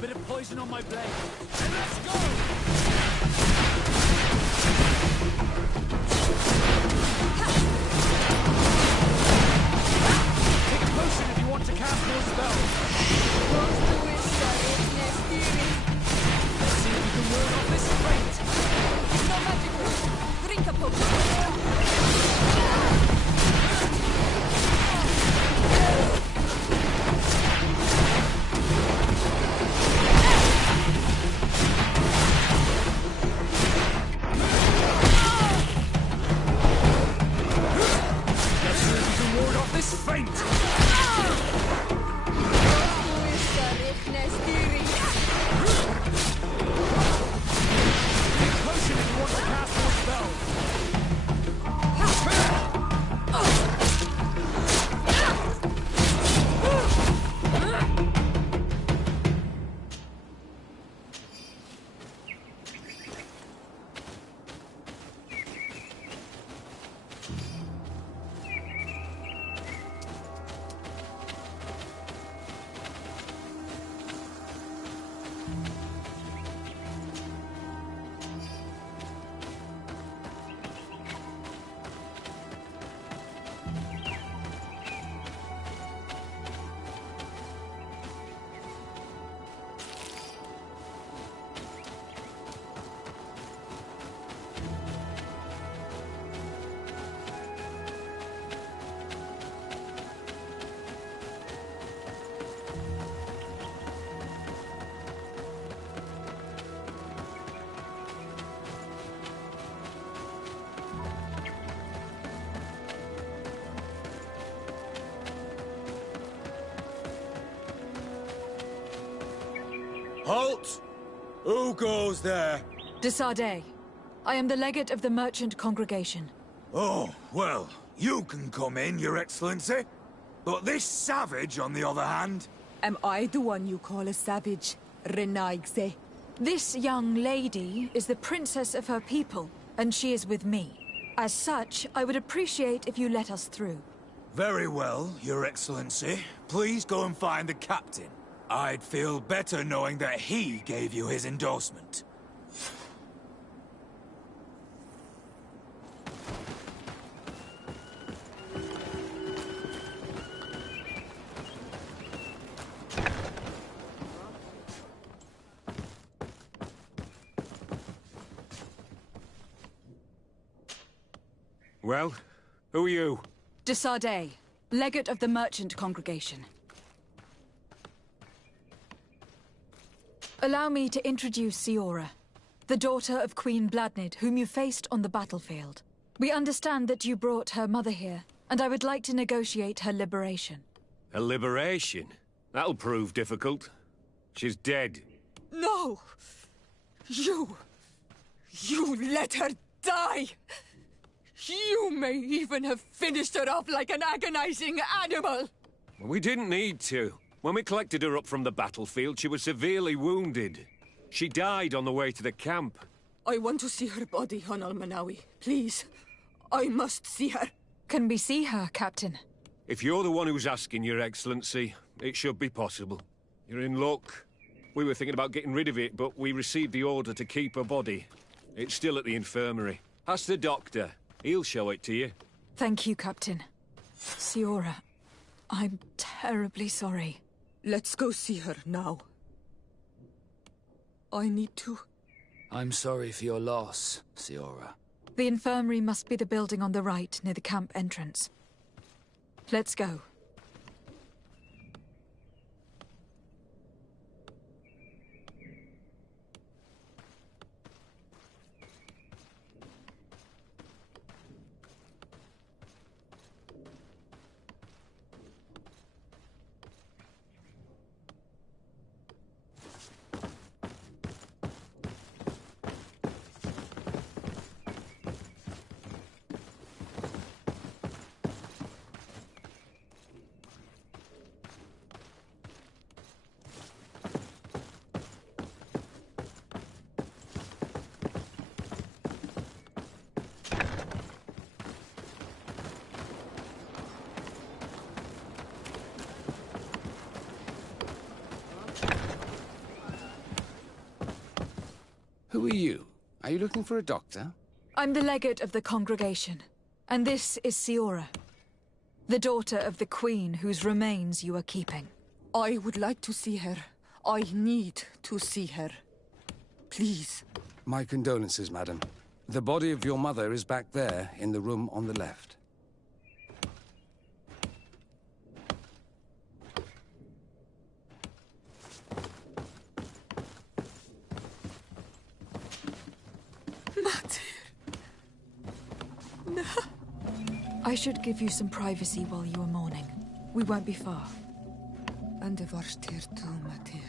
Bit of poison on my blade. And let's go! Take a potion if you want to cast more spells. Let's see if you can ward off this feint. It's not magical. Drink a potion. Let's see if you can ward off this feint. Take a potion if you want to cast more spells. Halt! Who goes there? De Sardet. I am the legate of the merchant congregation. Oh, well, you can come in, Your Excellency. But this savage, on the other hand... Am I the one you call a savage, Renaigze? This young lady is the princess of her people, and she is with me. As such, I would appreciate if you let us through. Very well, Your Excellency. Please go and find the captain. I'd feel better knowing that he gave you his endorsement. Well, who are you? De Sardet, legate of the merchant congregation. Allow me to introduce Siora, the daughter of Queen Bladnid, whom you faced on the battlefield. We understand that you brought her mother here, and I would like to negotiate her liberation. A liberation? That'll prove difficult. She's dead. No! You let her die! You may even have finished her off like an agonizing animal! We didn't need to. When we collected her up from the battlefield, she was severely wounded. She died on the way to the camp. I want to see her body, on Almanawi. Please. I must see her. Can we see her, Captain? If you're the one who's asking, Your Excellency, it should be possible. You're in luck. We were thinking about getting rid of it, but we received the order to keep her body. It's still at the infirmary. Ask the doctor. He'll show it to you. Thank you, Captain. Siora, I'm terribly sorry. Let's go see her now. I need to... I'm sorry for your loss, Siora. The infirmary must be the building on the right, near the camp entrance. Let's go. Who are you? Are you looking for a doctor? I'm the legate of the congregation, and this is Siora, the daughter of the queen whose remains you are keeping. I would like to see her. I need to see her. Please. My condolences, madam. The body of your mother is back there, in the room on the left. I should give you some privacy while you are mourning. We won't be far. And the varstir tu matir.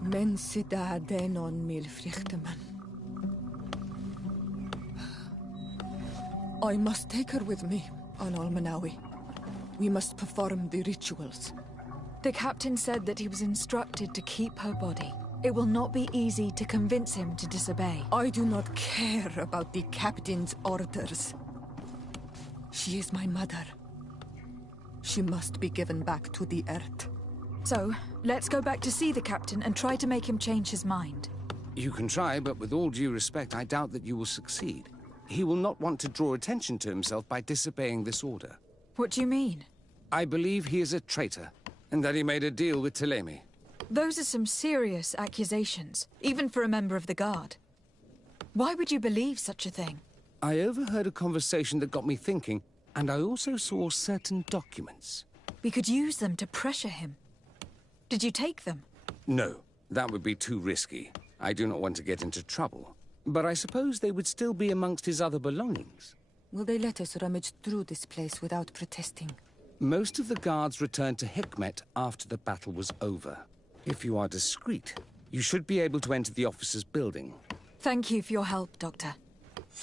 Men sida denon mil frichteman. I must take her with me on Almanawi. We must perform the rituals. The captain said that he was instructed to keep her body. It will not be easy to convince him to disobey. I do not care about the captain's orders. She is my mother. She must be given back to the earth. So, let's go back to see the captain and try to make him change his mind. You can try, but with all due respect, I doubt that you will succeed. He will not want to draw attention to himself by disobeying this order. What do you mean? I believe he is a traitor, and that he made a deal with Telemi. Those are some serious accusations, even for a member of the Guard. Why would you believe such a thing? I overheard a conversation that got me thinking, and I also saw certain documents. We could use them to pressure him. Did you take them? No, that would be too risky. I do not want to get into trouble. But I suppose they would still be amongst his other belongings. Will they let us rummage through this place without protesting? Most of the guards returned to Hikmet after the battle was over. If you are discreet, you should be able to enter the officer's building. Thank you for your help, Doctor.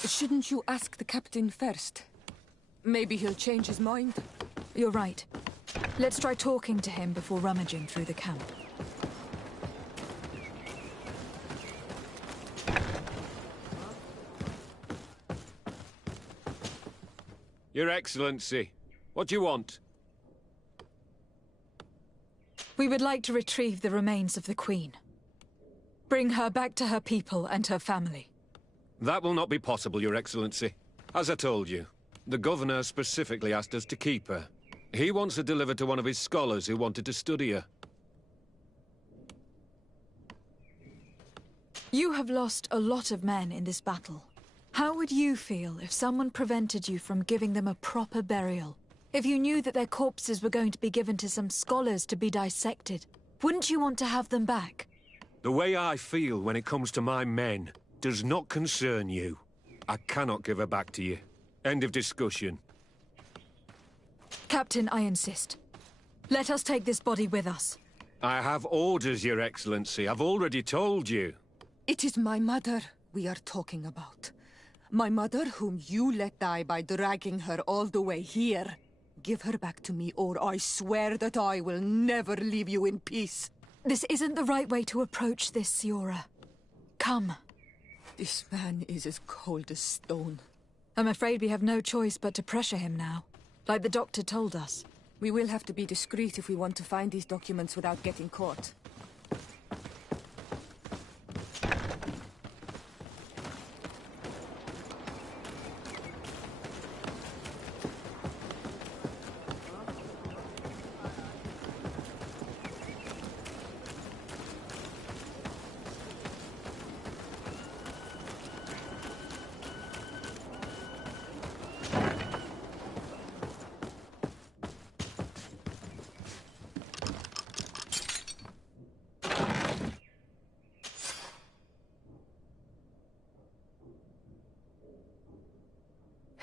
Shouldn't you ask the captain first? Maybe he'll change his mind. You're right. Let's try talking to him before rummaging through the camp. Your Excellency, what do you want? We would like to retrieve the remains of the Queen. Bring her back to her people and her family. That will not be possible, Your Excellency. As I told you, the Governor specifically asked us to keep her. He wants her delivered to one of his scholars who wanted to study her. You have lost a lot of men in this battle. How would you feel if someone prevented you from giving them a proper burial? If you knew that their corpses were going to be given to some scholars to be dissected, wouldn't you want to have them back? The way I feel when it comes to my men does not concern you. I cannot give her back to you. End of discussion. Captain, I insist. Let us take this body with us. I have orders, Your Excellency. I've already told you. It is my mother we are talking about. My mother whom you let die by dragging her all the way here. give her back to me, or I swear that I will never leave you in peace. This isn't the right way to approach this, Siora. Come. This man is as cold as stone. I'm afraid we have no choice but to pressure him now, like the doctor told us. We will have to be discreet if we want to find these documents without getting caught.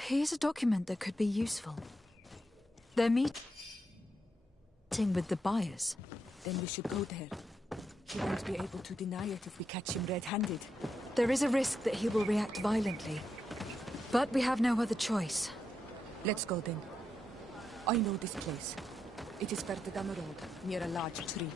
Here's a document that could be useful. They're meeting with the buyers. Then we should go there. He won't be able to deny it if we catch him red-handed. There is a risk that he will react violently. But we have no other choice. Let's go then. I know this place. It is further down the road, near a large tree.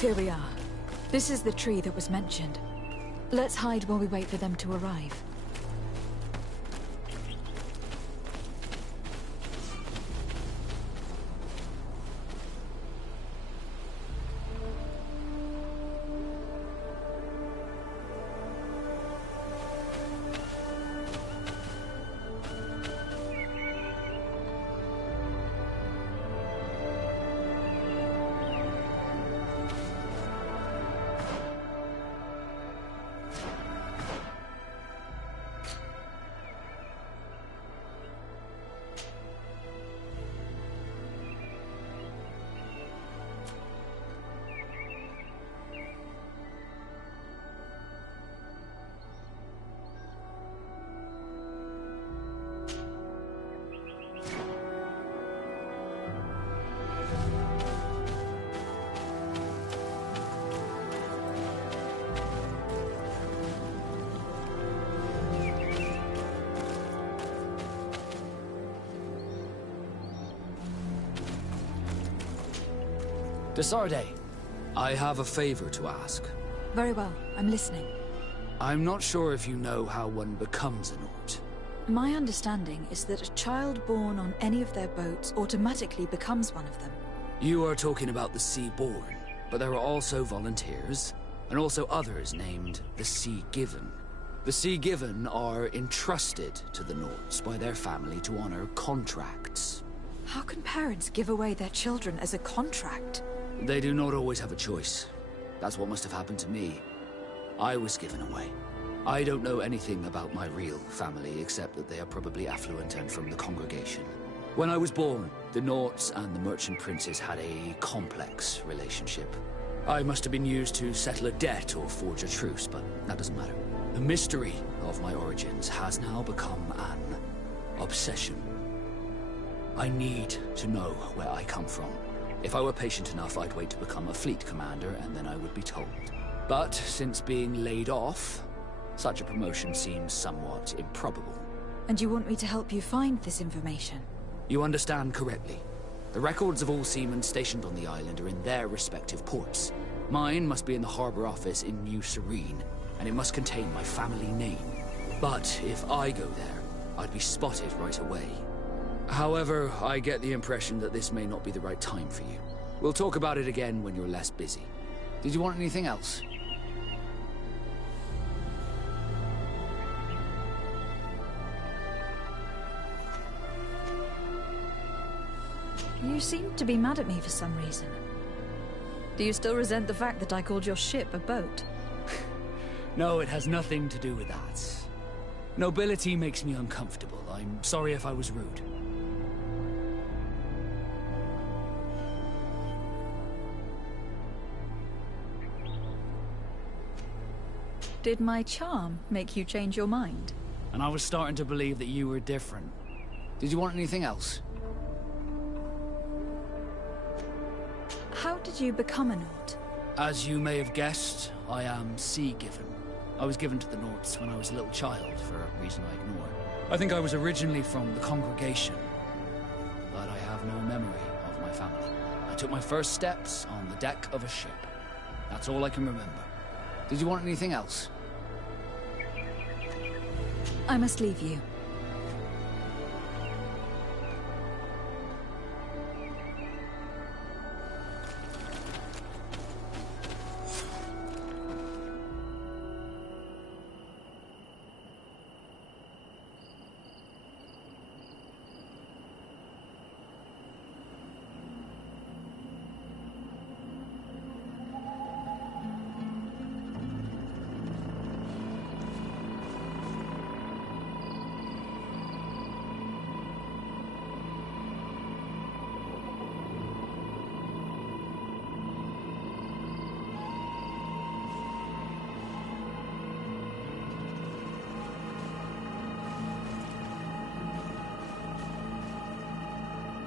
Here we are. This is the tree that was mentioned. Let's hide while we wait for them to arrive. Desarde, I have a favor to ask. Very well, I'm listening. I'm not sure if you know how one becomes a Nort. My understanding is that a child born on any of their boats automatically becomes one of them. You are talking about the Sea-born, but there are also volunteers, and also others named the Sea-given. The Sea-given are entrusted to the Norts by their family to honor contracts. How can parents give away their children as a contract? They do not always have a choice. That's what must have happened to me. I was given away. I don't know anything about my real family, except that they are probably affluent and from the congregation. When I was born, the Norts and the merchant princes had a complex relationship. I must have been used to settle a debt or forge a truce, but that doesn't matter. The mystery of my origins has now become an obsession. I need to know where I come from. If I were patient enough, I'd wait to become a fleet commander, and then I would be told. But since being laid off, such a promotion seems somewhat improbable. And you want me to help you find this information? You understand correctly. The records of all seamen stationed on the island are in their respective ports. Mine must be in the harbor office in New Serene, and it must contain my family name. But if I go there, I'd be spotted right away. However, I get the impression that this may not be the right time for you. We'll talk about it again when you're less busy. Did you want anything else? You seem to be mad at me for some reason. Do you still resent the fact that I called your ship a boat? No, it has nothing to do with that. Nobility makes me uncomfortable. I'm sorry if I was rude. Did my charm make you change your mind? And I was starting to believe that you were different. Did you want anything else? How did you become a Nord? As you may have guessed, I am sea-given. I was given to the Nords when I was a little child, for a reason I ignore. I think I was originally from the congregation, but I have no memory of my family. I took my first steps on the deck of a ship. That's all I can remember. Did you want anything else? I must leave you.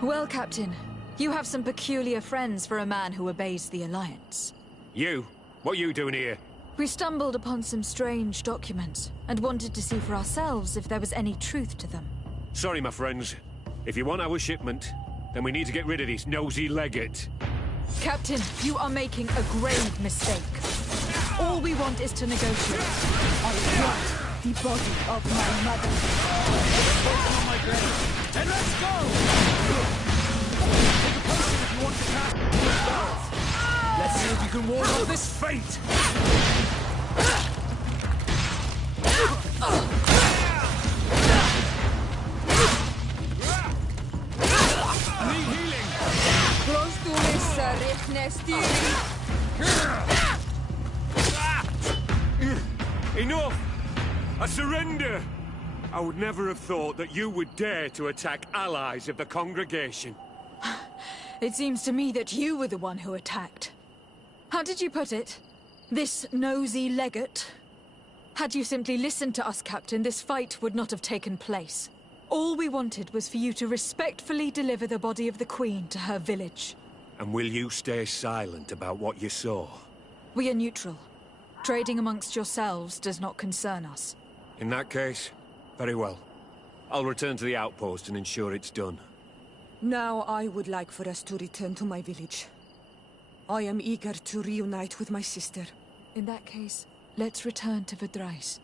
Well, Captain, you have some peculiar friends for a man who obeys the Alliance. You? What are you doing here? We stumbled upon some strange documents, and wanted to see for ourselves if there was any truth to them. Sorry, my friends. If you want our shipment, then we need to get rid of this nosy legate. Captain, you are making a grave mistake. All we want is to negotiate. I want the body of my mother. On my grave. And let's go! Take a potion if you want to cast your spells. Let's see if you can ward off this fate! I need healing! Close to me, Enough! I surrender! I would never have thought that you would dare to attack allies of the congregation. It seems to me that you were the one who attacked. How did you put it? This nosy legate? Had you simply listened to us, Captain, this fight would not have taken place. All we wanted was for you to respectfully deliver the body of the Queen to her village. And will you stay silent about what you saw? We are neutral. Trading amongst yourselves does not concern us. In that case, very well. I'll return to the outpost and ensure it's done. Now I would like for us to return to my village. I am eager to reunite with my sister. In that case, let's return to Verdrais.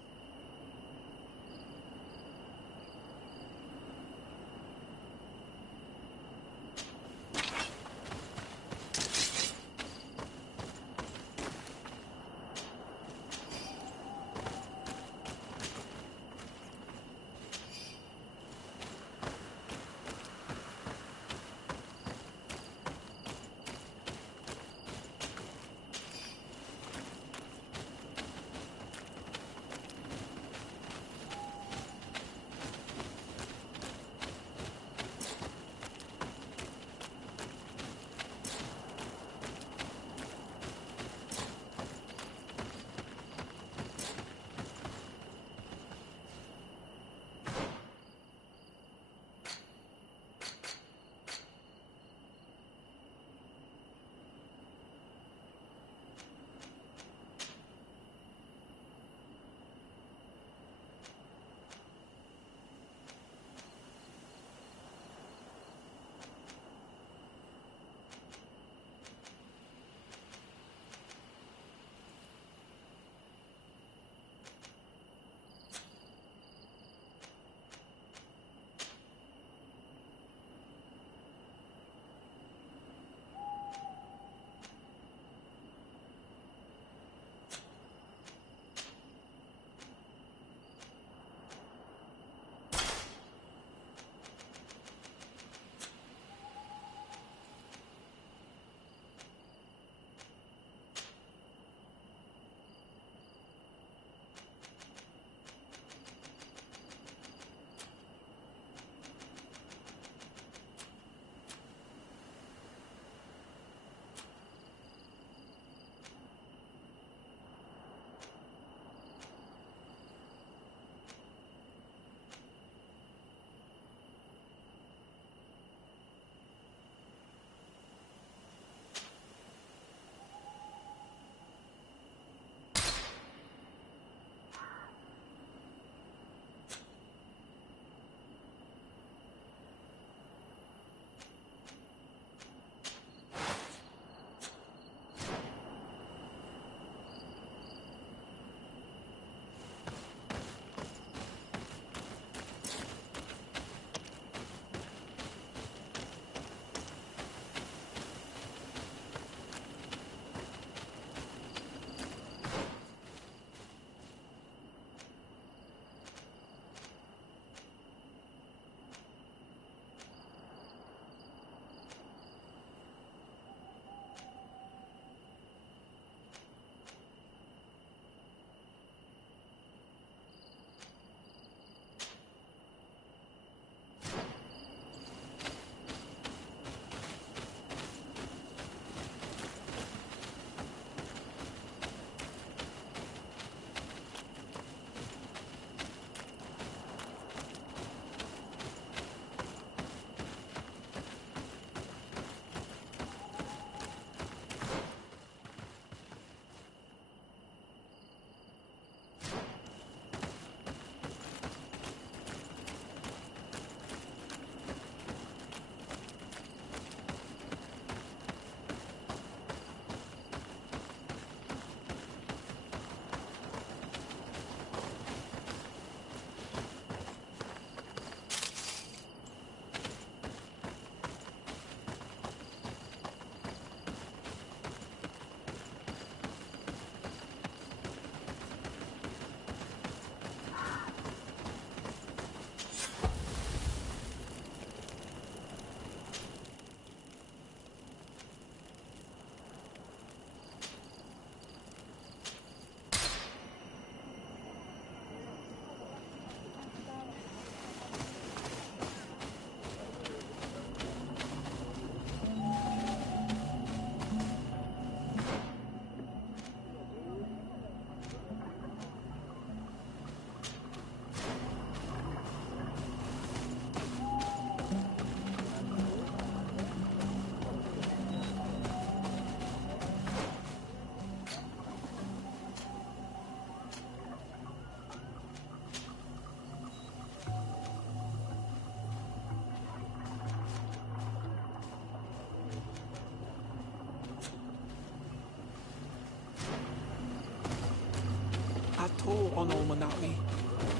Navi.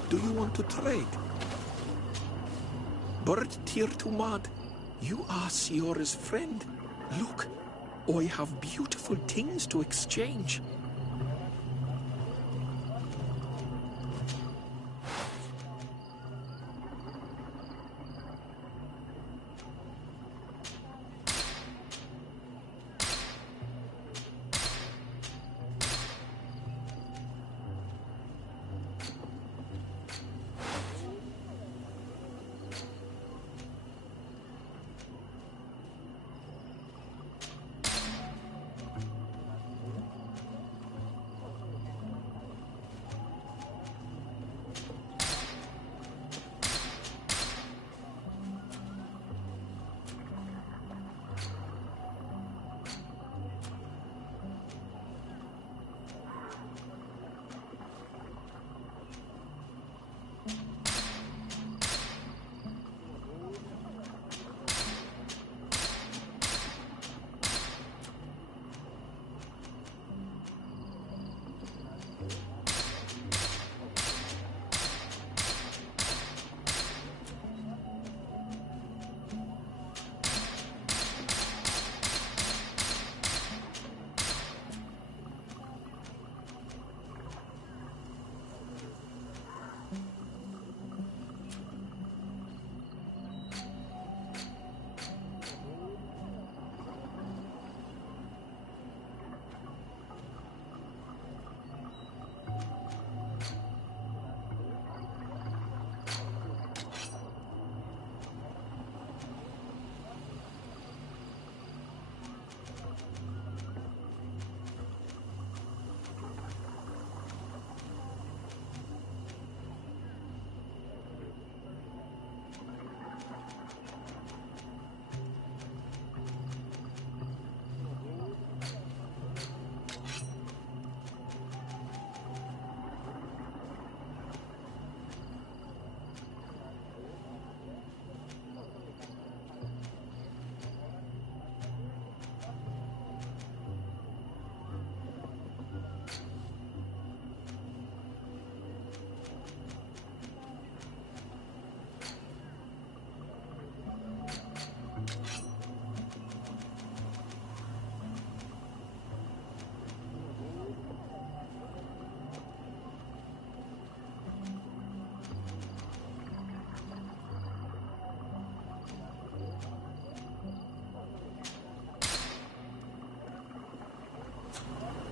Do you want to trade? Bird Tear to Mud, you are Siora's friend. Look, I have beautiful things to exchange.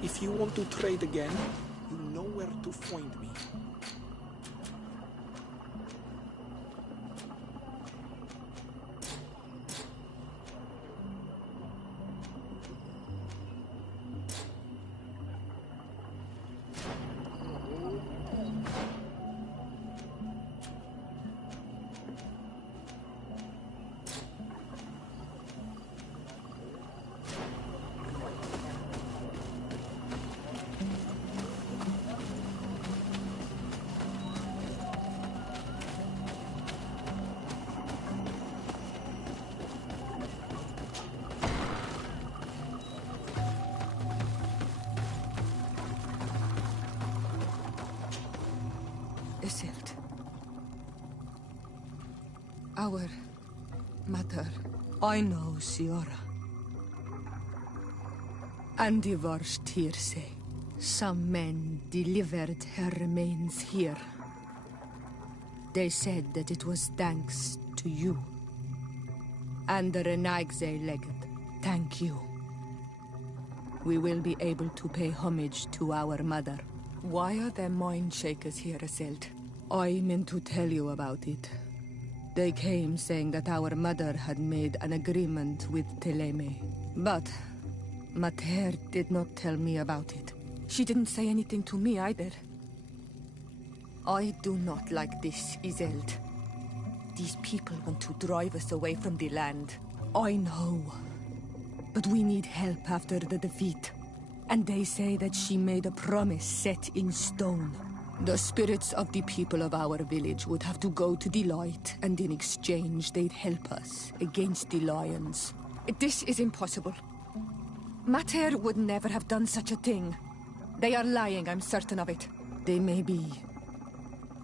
If you want to trade again, you know where to find me. Isildt. Our mother. I know Siora. And the worst here say, some men delivered her remains here. They said that it was thanks to you. And the Renagze legate, thank you. We will be able to pay homage to our mother. Why are there mind shakers here, Isildt? I meant to tell you about it. They came saying that our mother had made an agreement with Teleme. But Mater did not tell me about it. She didn't say anything to me either. I do not like this, Isildt. These people want to drive us away from the land. I know. But we need help after the defeat. And they say that she made a promise set in stone. The spirits of the people of our village would have to go to the light, and in exchange they'd help us against the lions. This is impossible. Mater would never have done such a thing. They are lying, I'm certain of it. They may be,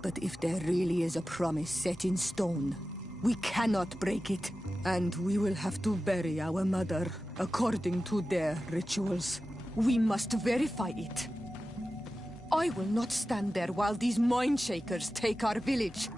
But if there really is a promise set in stone, we cannot break it. And we will have to bury our mother according to their rituals. We must verify it. I will not stand there while these mind shakers take our village.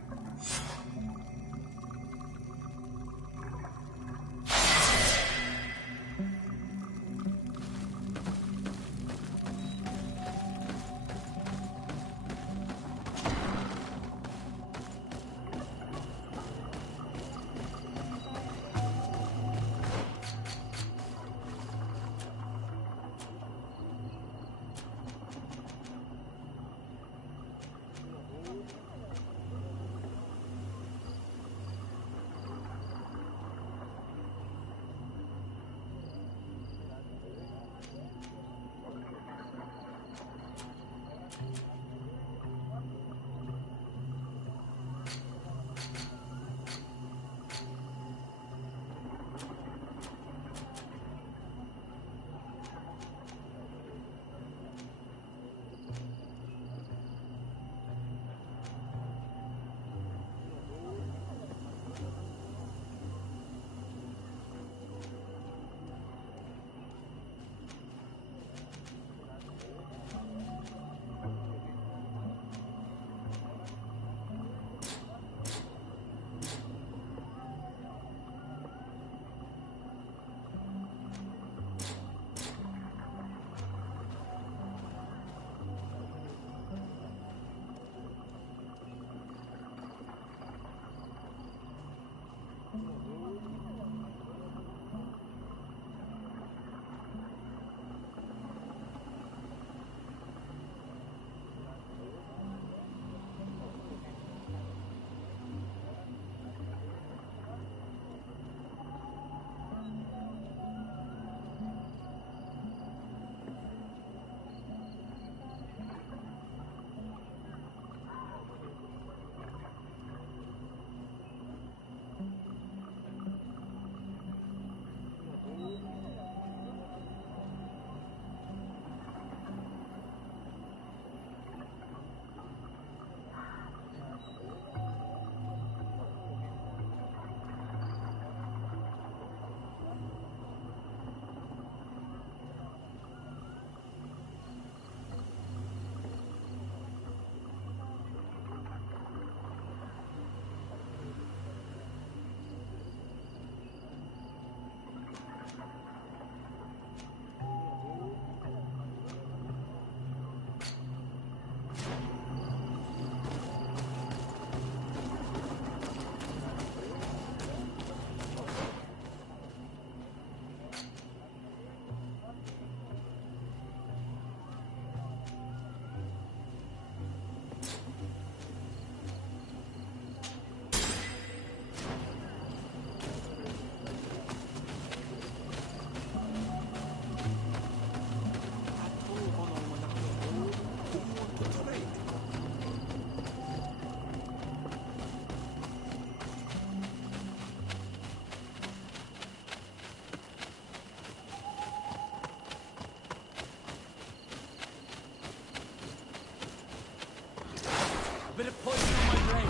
Bit of poison on my brain.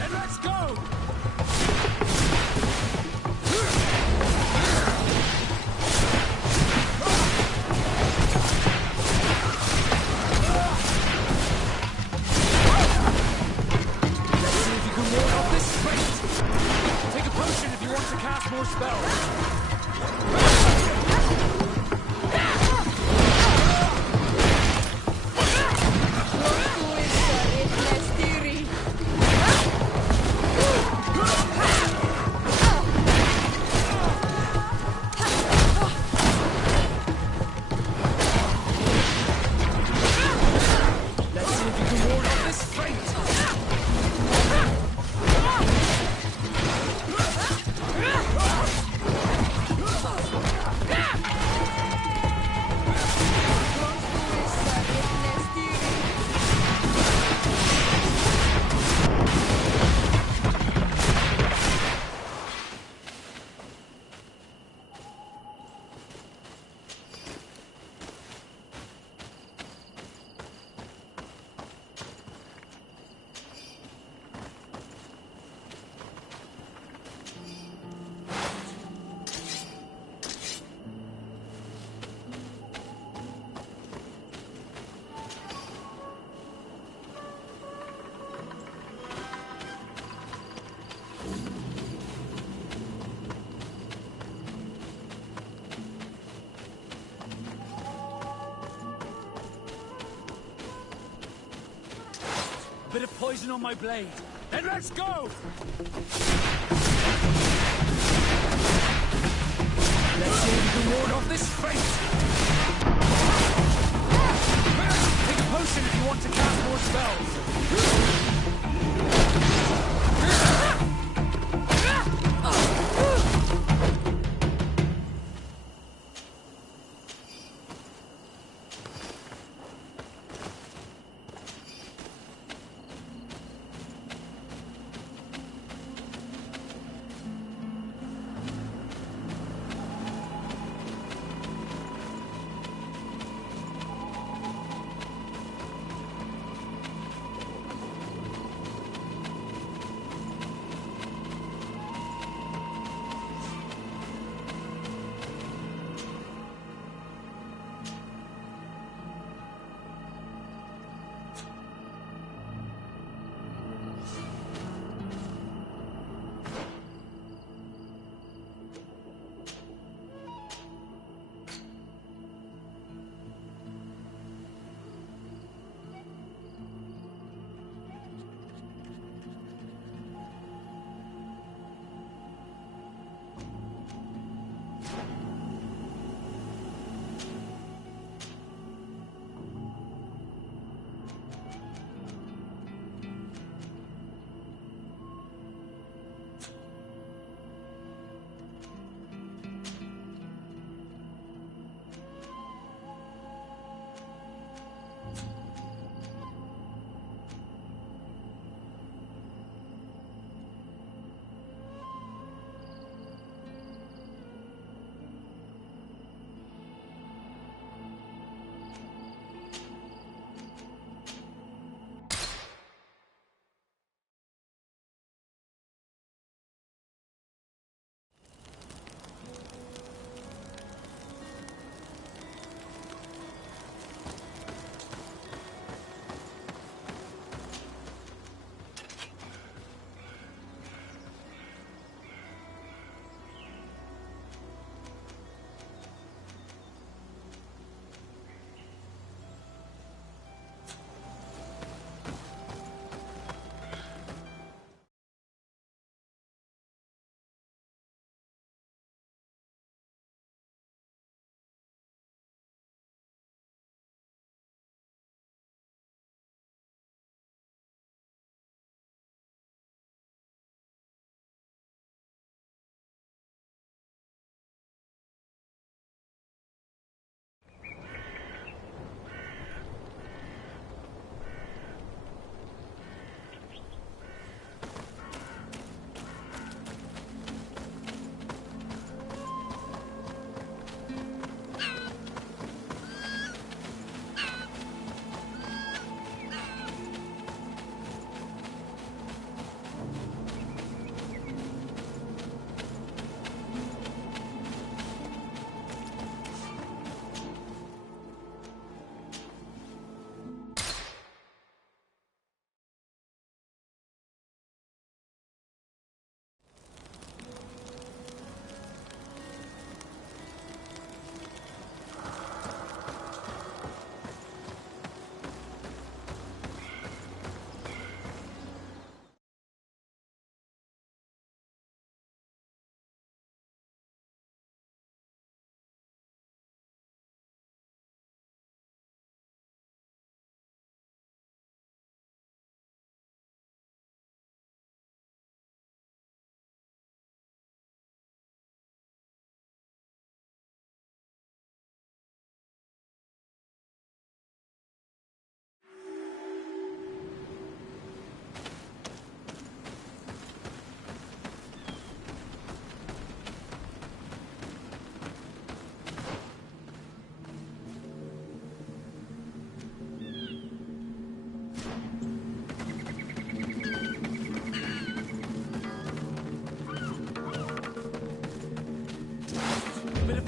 And let's go! Let's see if you can ward off this strength. Take a potion if you want to cast more spells. poison on my blade. Then let's go! Let's see if we can ward off this fate! Take a potion if you want to cast more spells.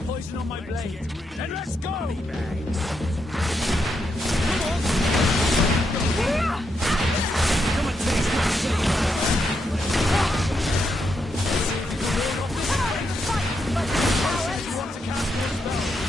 Poison on my blade. And let's go! Come on, taste my You want to cast more spells?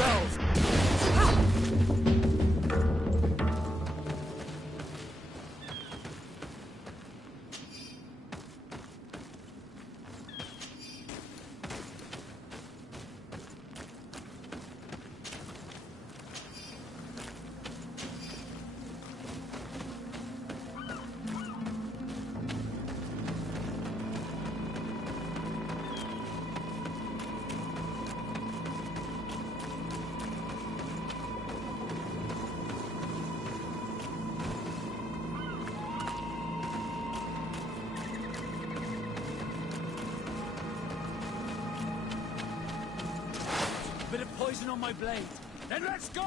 spells! Bit of poison on my blade. Then let's go!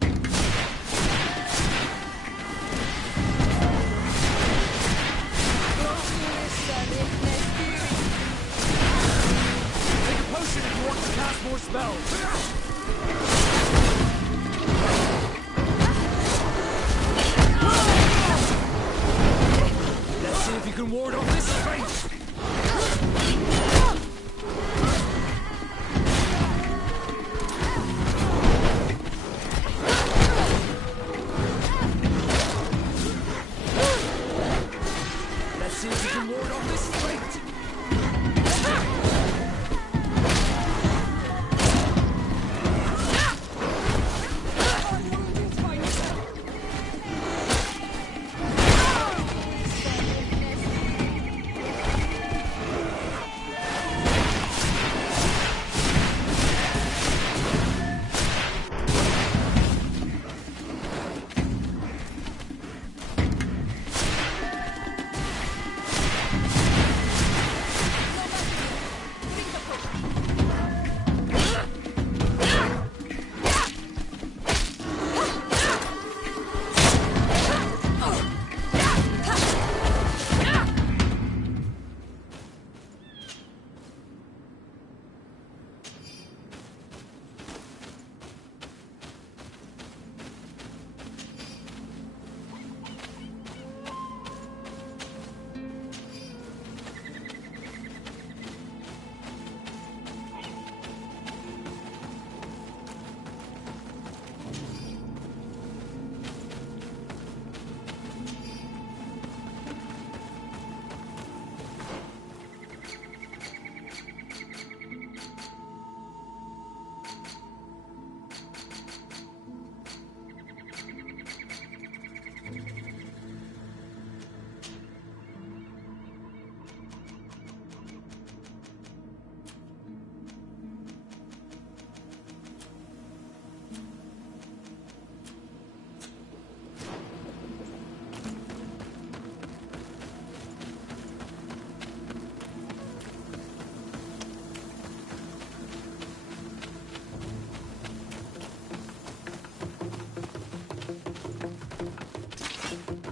Take a potion if you want to cast more spells. Let's see if you can ward off this fate.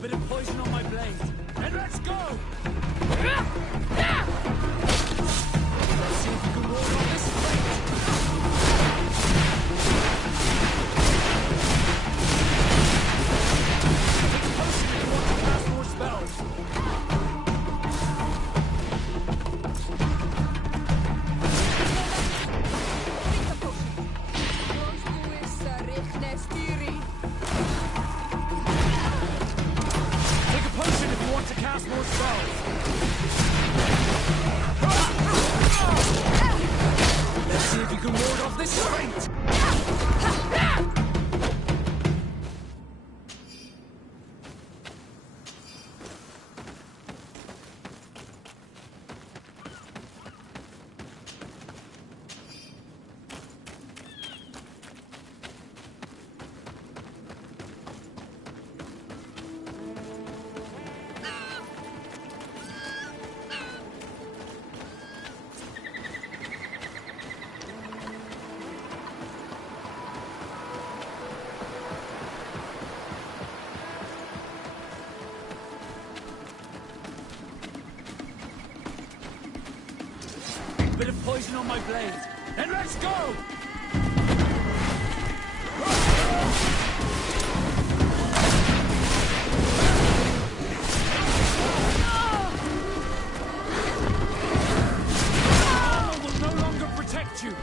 Bit of poison on my blade. And let's go! Let's see if you can ward off this fate. Take a potion if you want to cast more spells. To cast more spells. Let's see if you can ward off this fate. Bit of poison on my blade. And let's go! Armor will no longer protect you.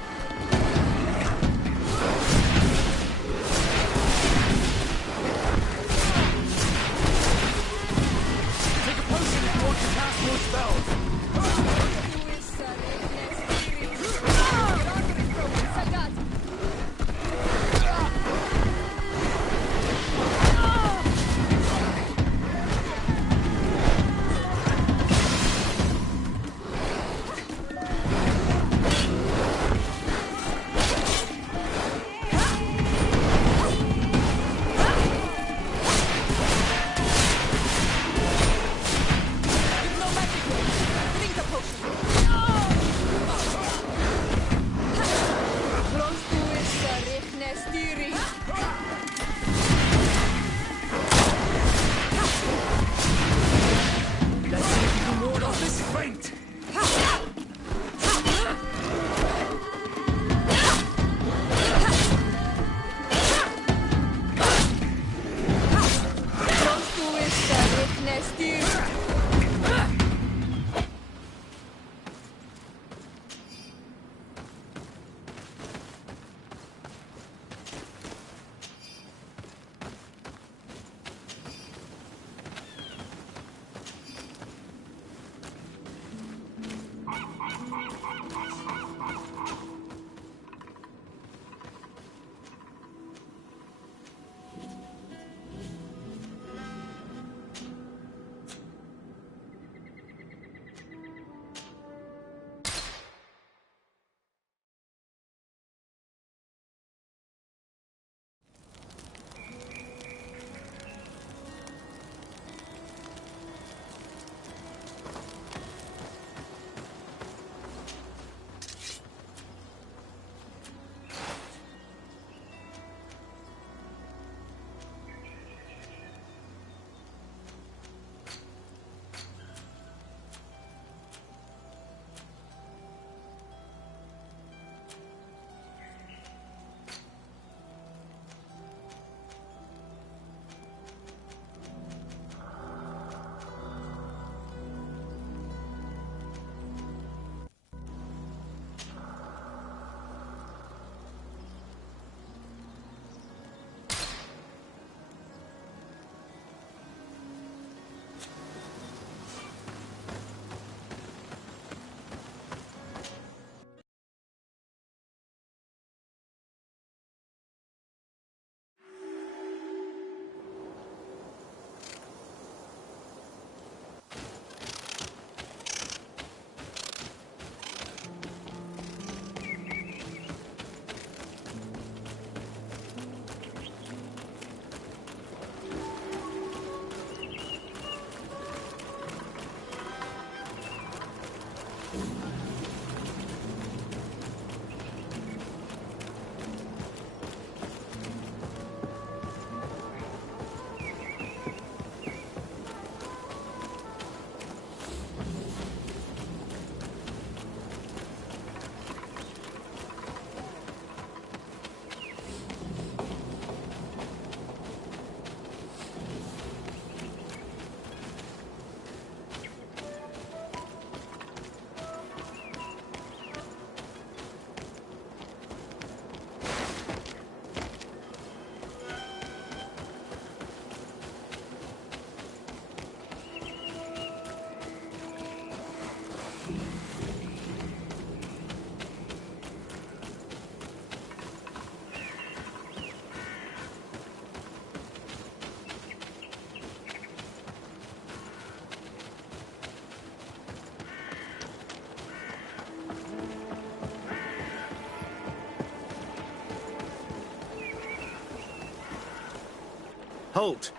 Halt!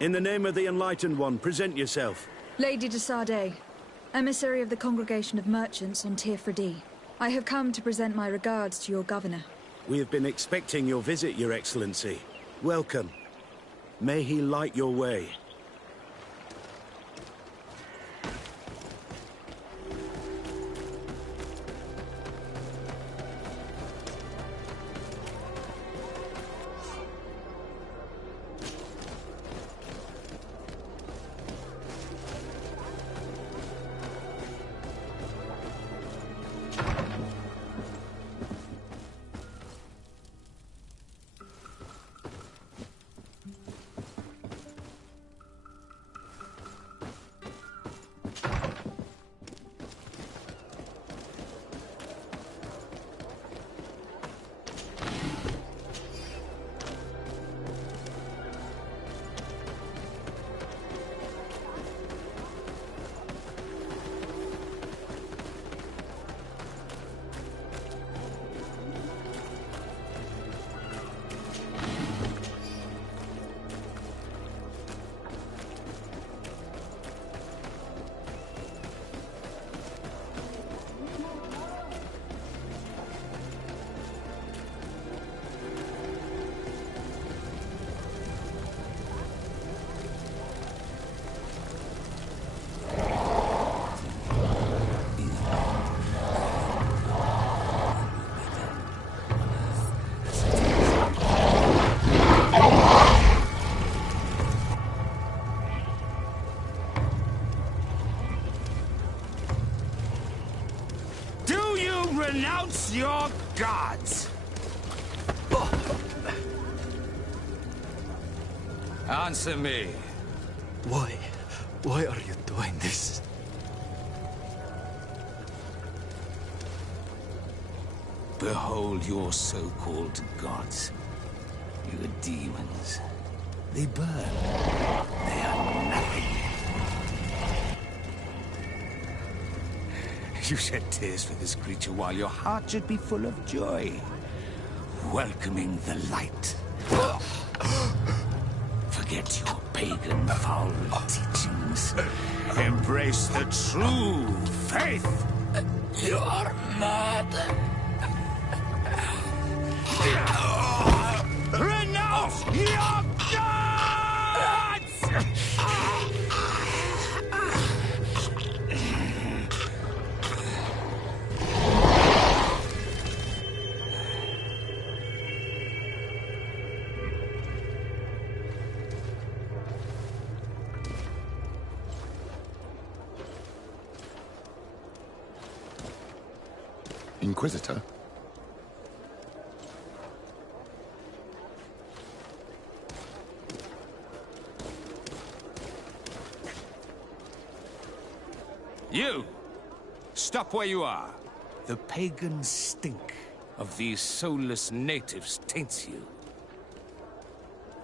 In the name of the Enlightened One, present yourself. Lady de Sardet, emissary of the Congregation of Merchants on Tirfredi. I have come to present my regards to your governor. We have been expecting your visit, Your Excellency. Welcome. May he light your way. Renounce your gods! Answer me. Why? Why are you doing this? Behold your so-called gods. Your demons. They burn. They are nothing. You shed tears for this creature while your heart should be full of joy. Welcoming the light. Forget your pagan foul teachings. Embrace the true faith. You are mad. Renounce your gods! Inquisitor? You! Stop where you are. The pagan stink of these soulless natives taints you.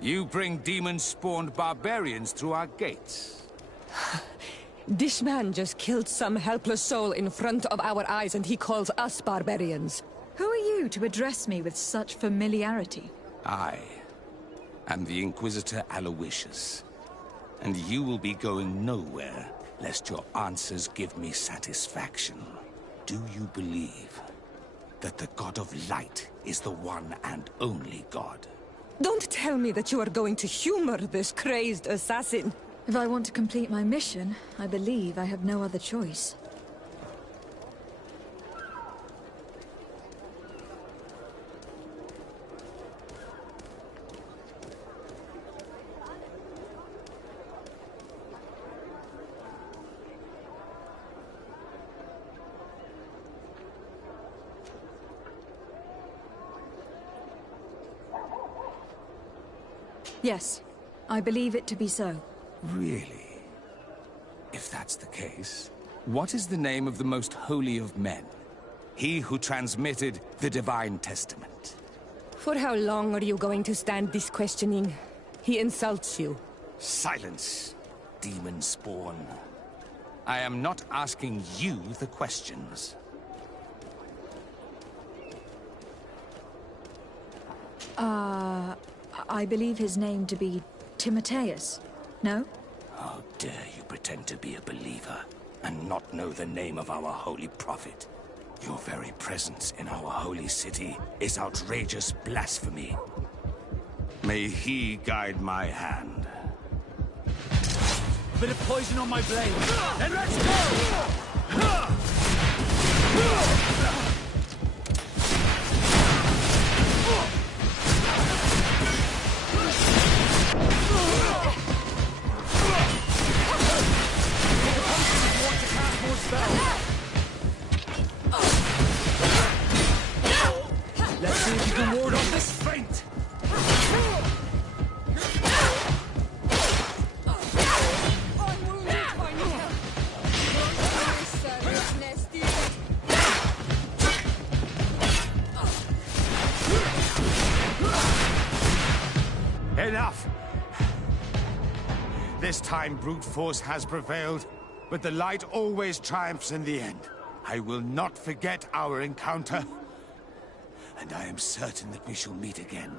You bring demon-spawned barbarians through our gates. This man just killed some helpless soul in front of our eyes, and he calls us barbarians. Who are you to address me with such familiarity? I am the Inquisitor Aloysius, and you will be going nowhere lest your answers give me satisfaction. Do you believe that the God of Light is the one and only God? Don't tell me that you are going to humor this crazed assassin. If I want to complete my mission, I believe I have no other choice. Yes, I believe it to be so. Really? If that's the case, what is the name of the most holy of men? He who transmitted the Divine Testament. For how long are you going to stand this questioning? He insults you. Silence, demon spawn. I am not asking you the questions. I believe his name to be Timotheus? No? How dare you pretend to be a believer and not know the name of our holy prophet? Your very presence in our holy city is outrageous blasphemy. May he guide my hand. A bit of poison on my blade. Then let's go! Let's see if you can ward off this feint! Enough! This time brute force has prevailed, but the light always triumphs in the end. I will not forget our encounter, and I am certain that we shall meet again.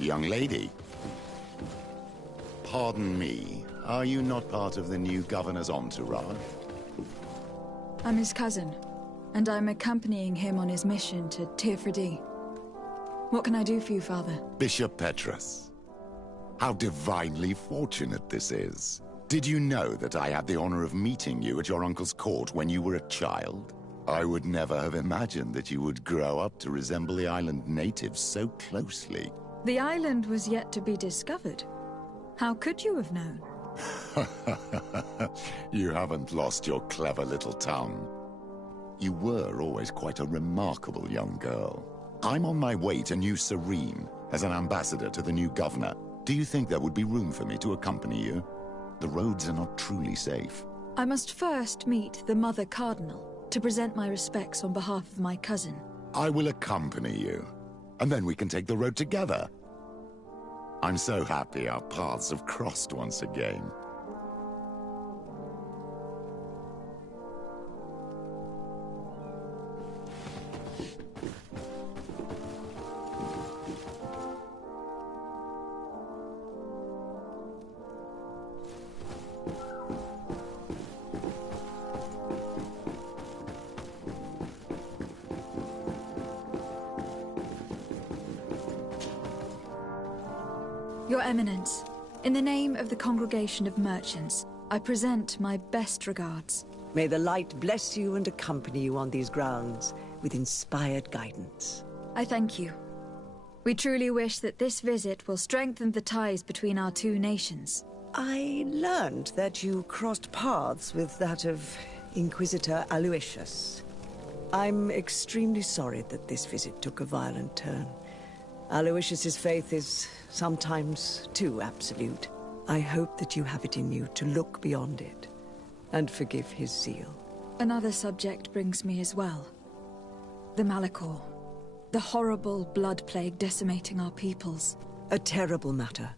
Young lady. Pardon me, are you not part of the new governor's entourage? I'm his cousin, and I'm accompanying him on his mission to Tirfredi. What can I do for you, Father? Bishop Petrus. How divinely fortunate this is. Did you know that I had the honor of meeting you at your uncle's court when you were a child? I would never have imagined that you would grow up to resemble the island natives so closely. The island was yet to be discovered. How could you have known? You haven't lost your clever little tongue. You were always quite a remarkable young girl. I'm on my way to New Serene as an ambassador to the new governor. Do you think there would be room for me to accompany you? The roads are not truly safe. I must first meet the Mother Cardinal to present my respects on behalf of my cousin. I will accompany you, and then we can take the road together. I'm so happy our paths have crossed once again. Your Eminence, in the name of the Congregation of Merchants, I present my best regards. May the light bless you and accompany you on these grounds with inspired guidance. I thank you. We truly wish that this visit will strengthen the ties between our two nations. I learned that you crossed paths with that of Inquisitor Aloysius. I'm extremely sorry that this visit took a violent turn. Aloysius's faith is sometimes too absolute. I hope that you have it in you to look beyond it and forgive his zeal. Another subject brings me as well. The Malachor. The horrible blood plague decimating our peoples. A terrible matter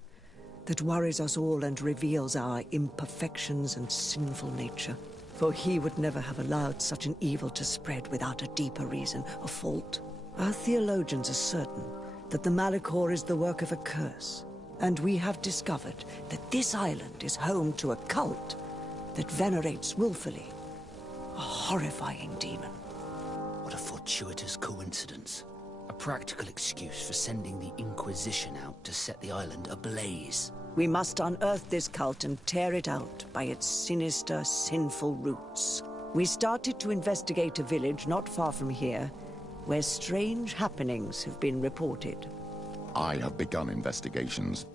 that worries us all and reveals our imperfections and sinful nature. For he would never have allowed such an evil to spread without a deeper reason, a fault. Our theologians are certain that the Malachor is the work of a curse, and we have discovered that this island is home to a cult that venerates willfully a horrifying demon. What a fortuitous coincidence. A practical excuse for sending the Inquisition out to set the island ablaze. We must unearth this cult and tear it out by its sinister, sinful roots. We started to investigate a village not far from here, where strange happenings have been reported. I have begun investigations,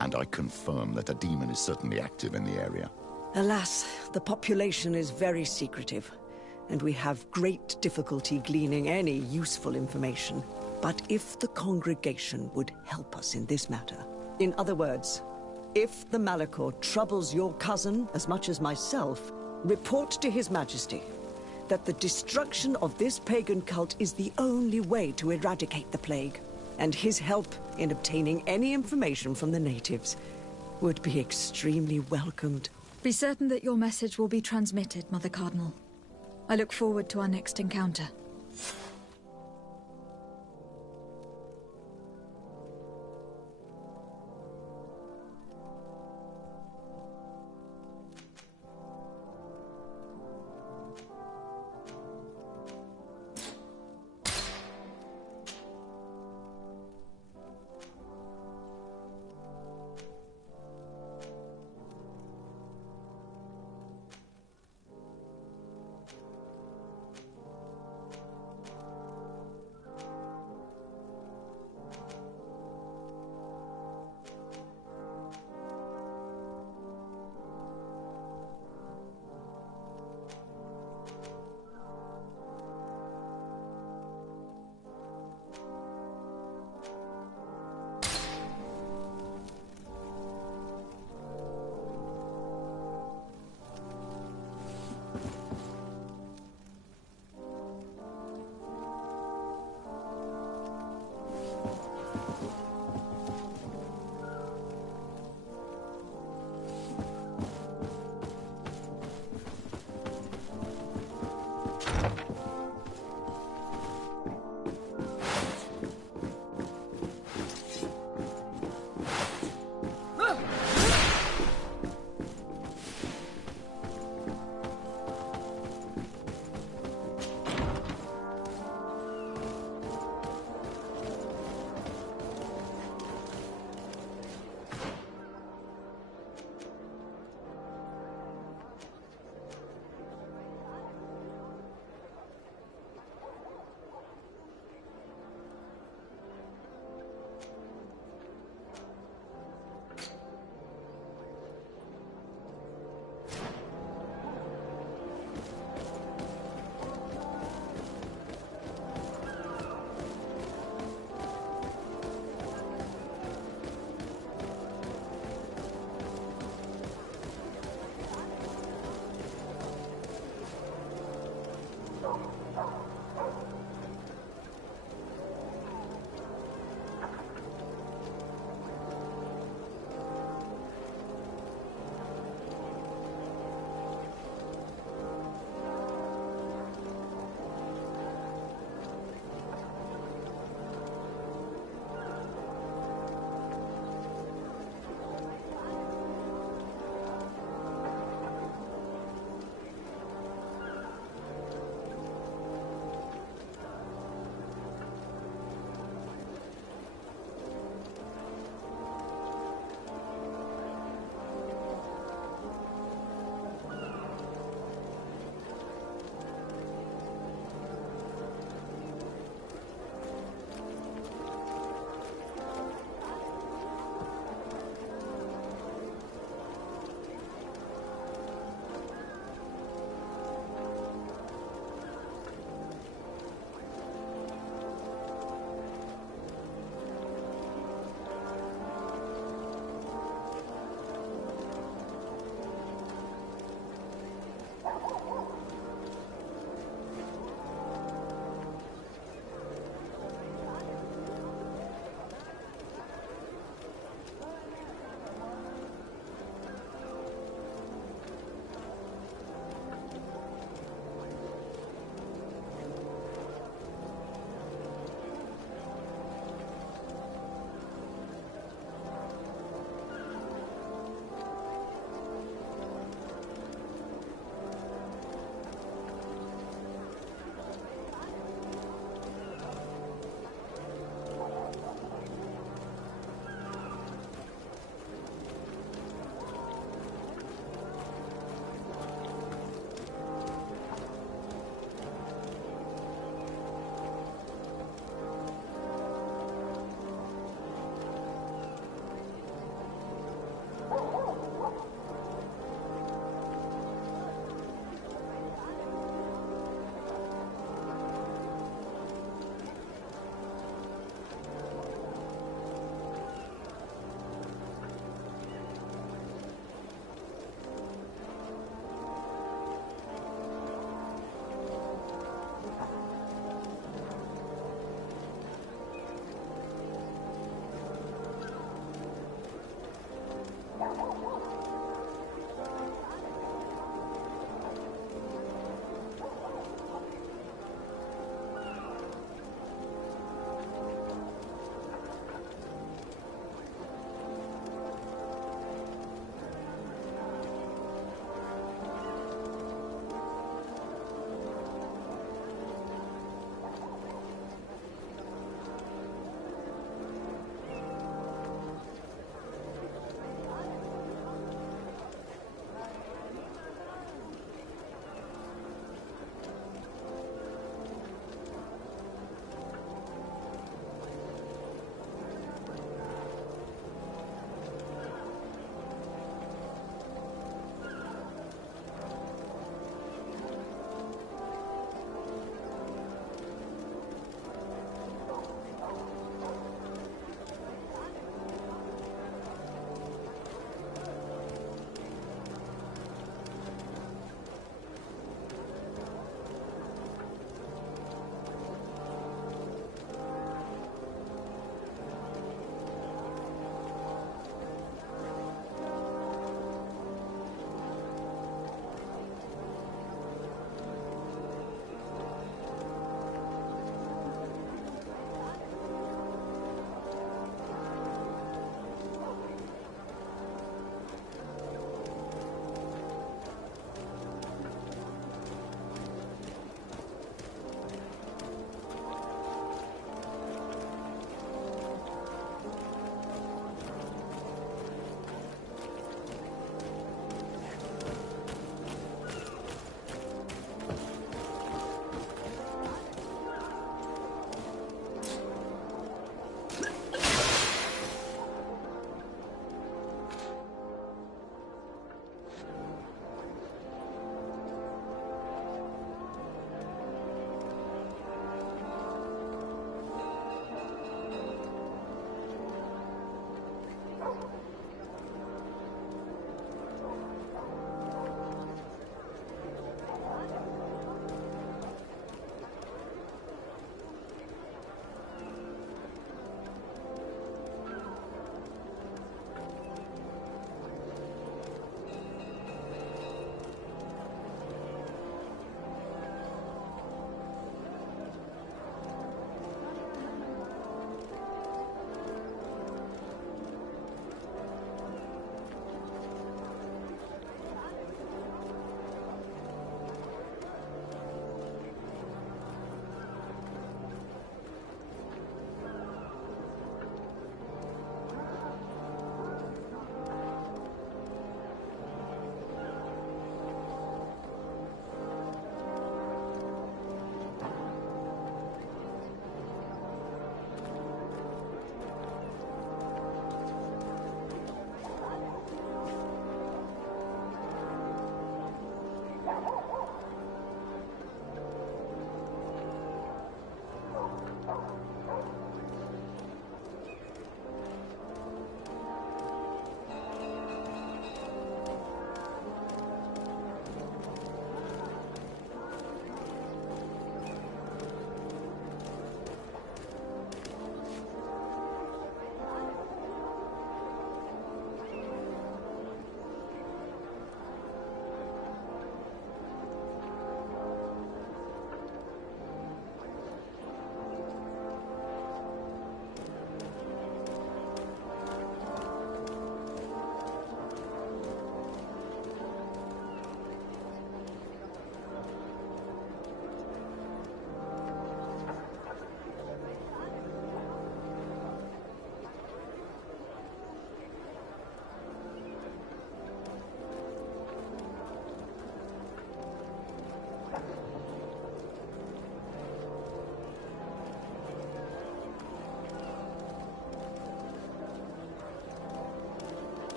and I confirm that a demon is certainly active in the area. Alas, the population is very secretive, and we have great difficulty gleaning any useful information. But if the congregation would help us in this matter, in other words, if the Malachor troubles your cousin as much as myself, report to His Majesty that the destruction of this pagan cult is the only way to eradicate the plague, and his help in obtaining any information from the natives would be extremely welcomed. Be certain that your message will be transmitted, Mother Cardinal. I look forward to our next encounter.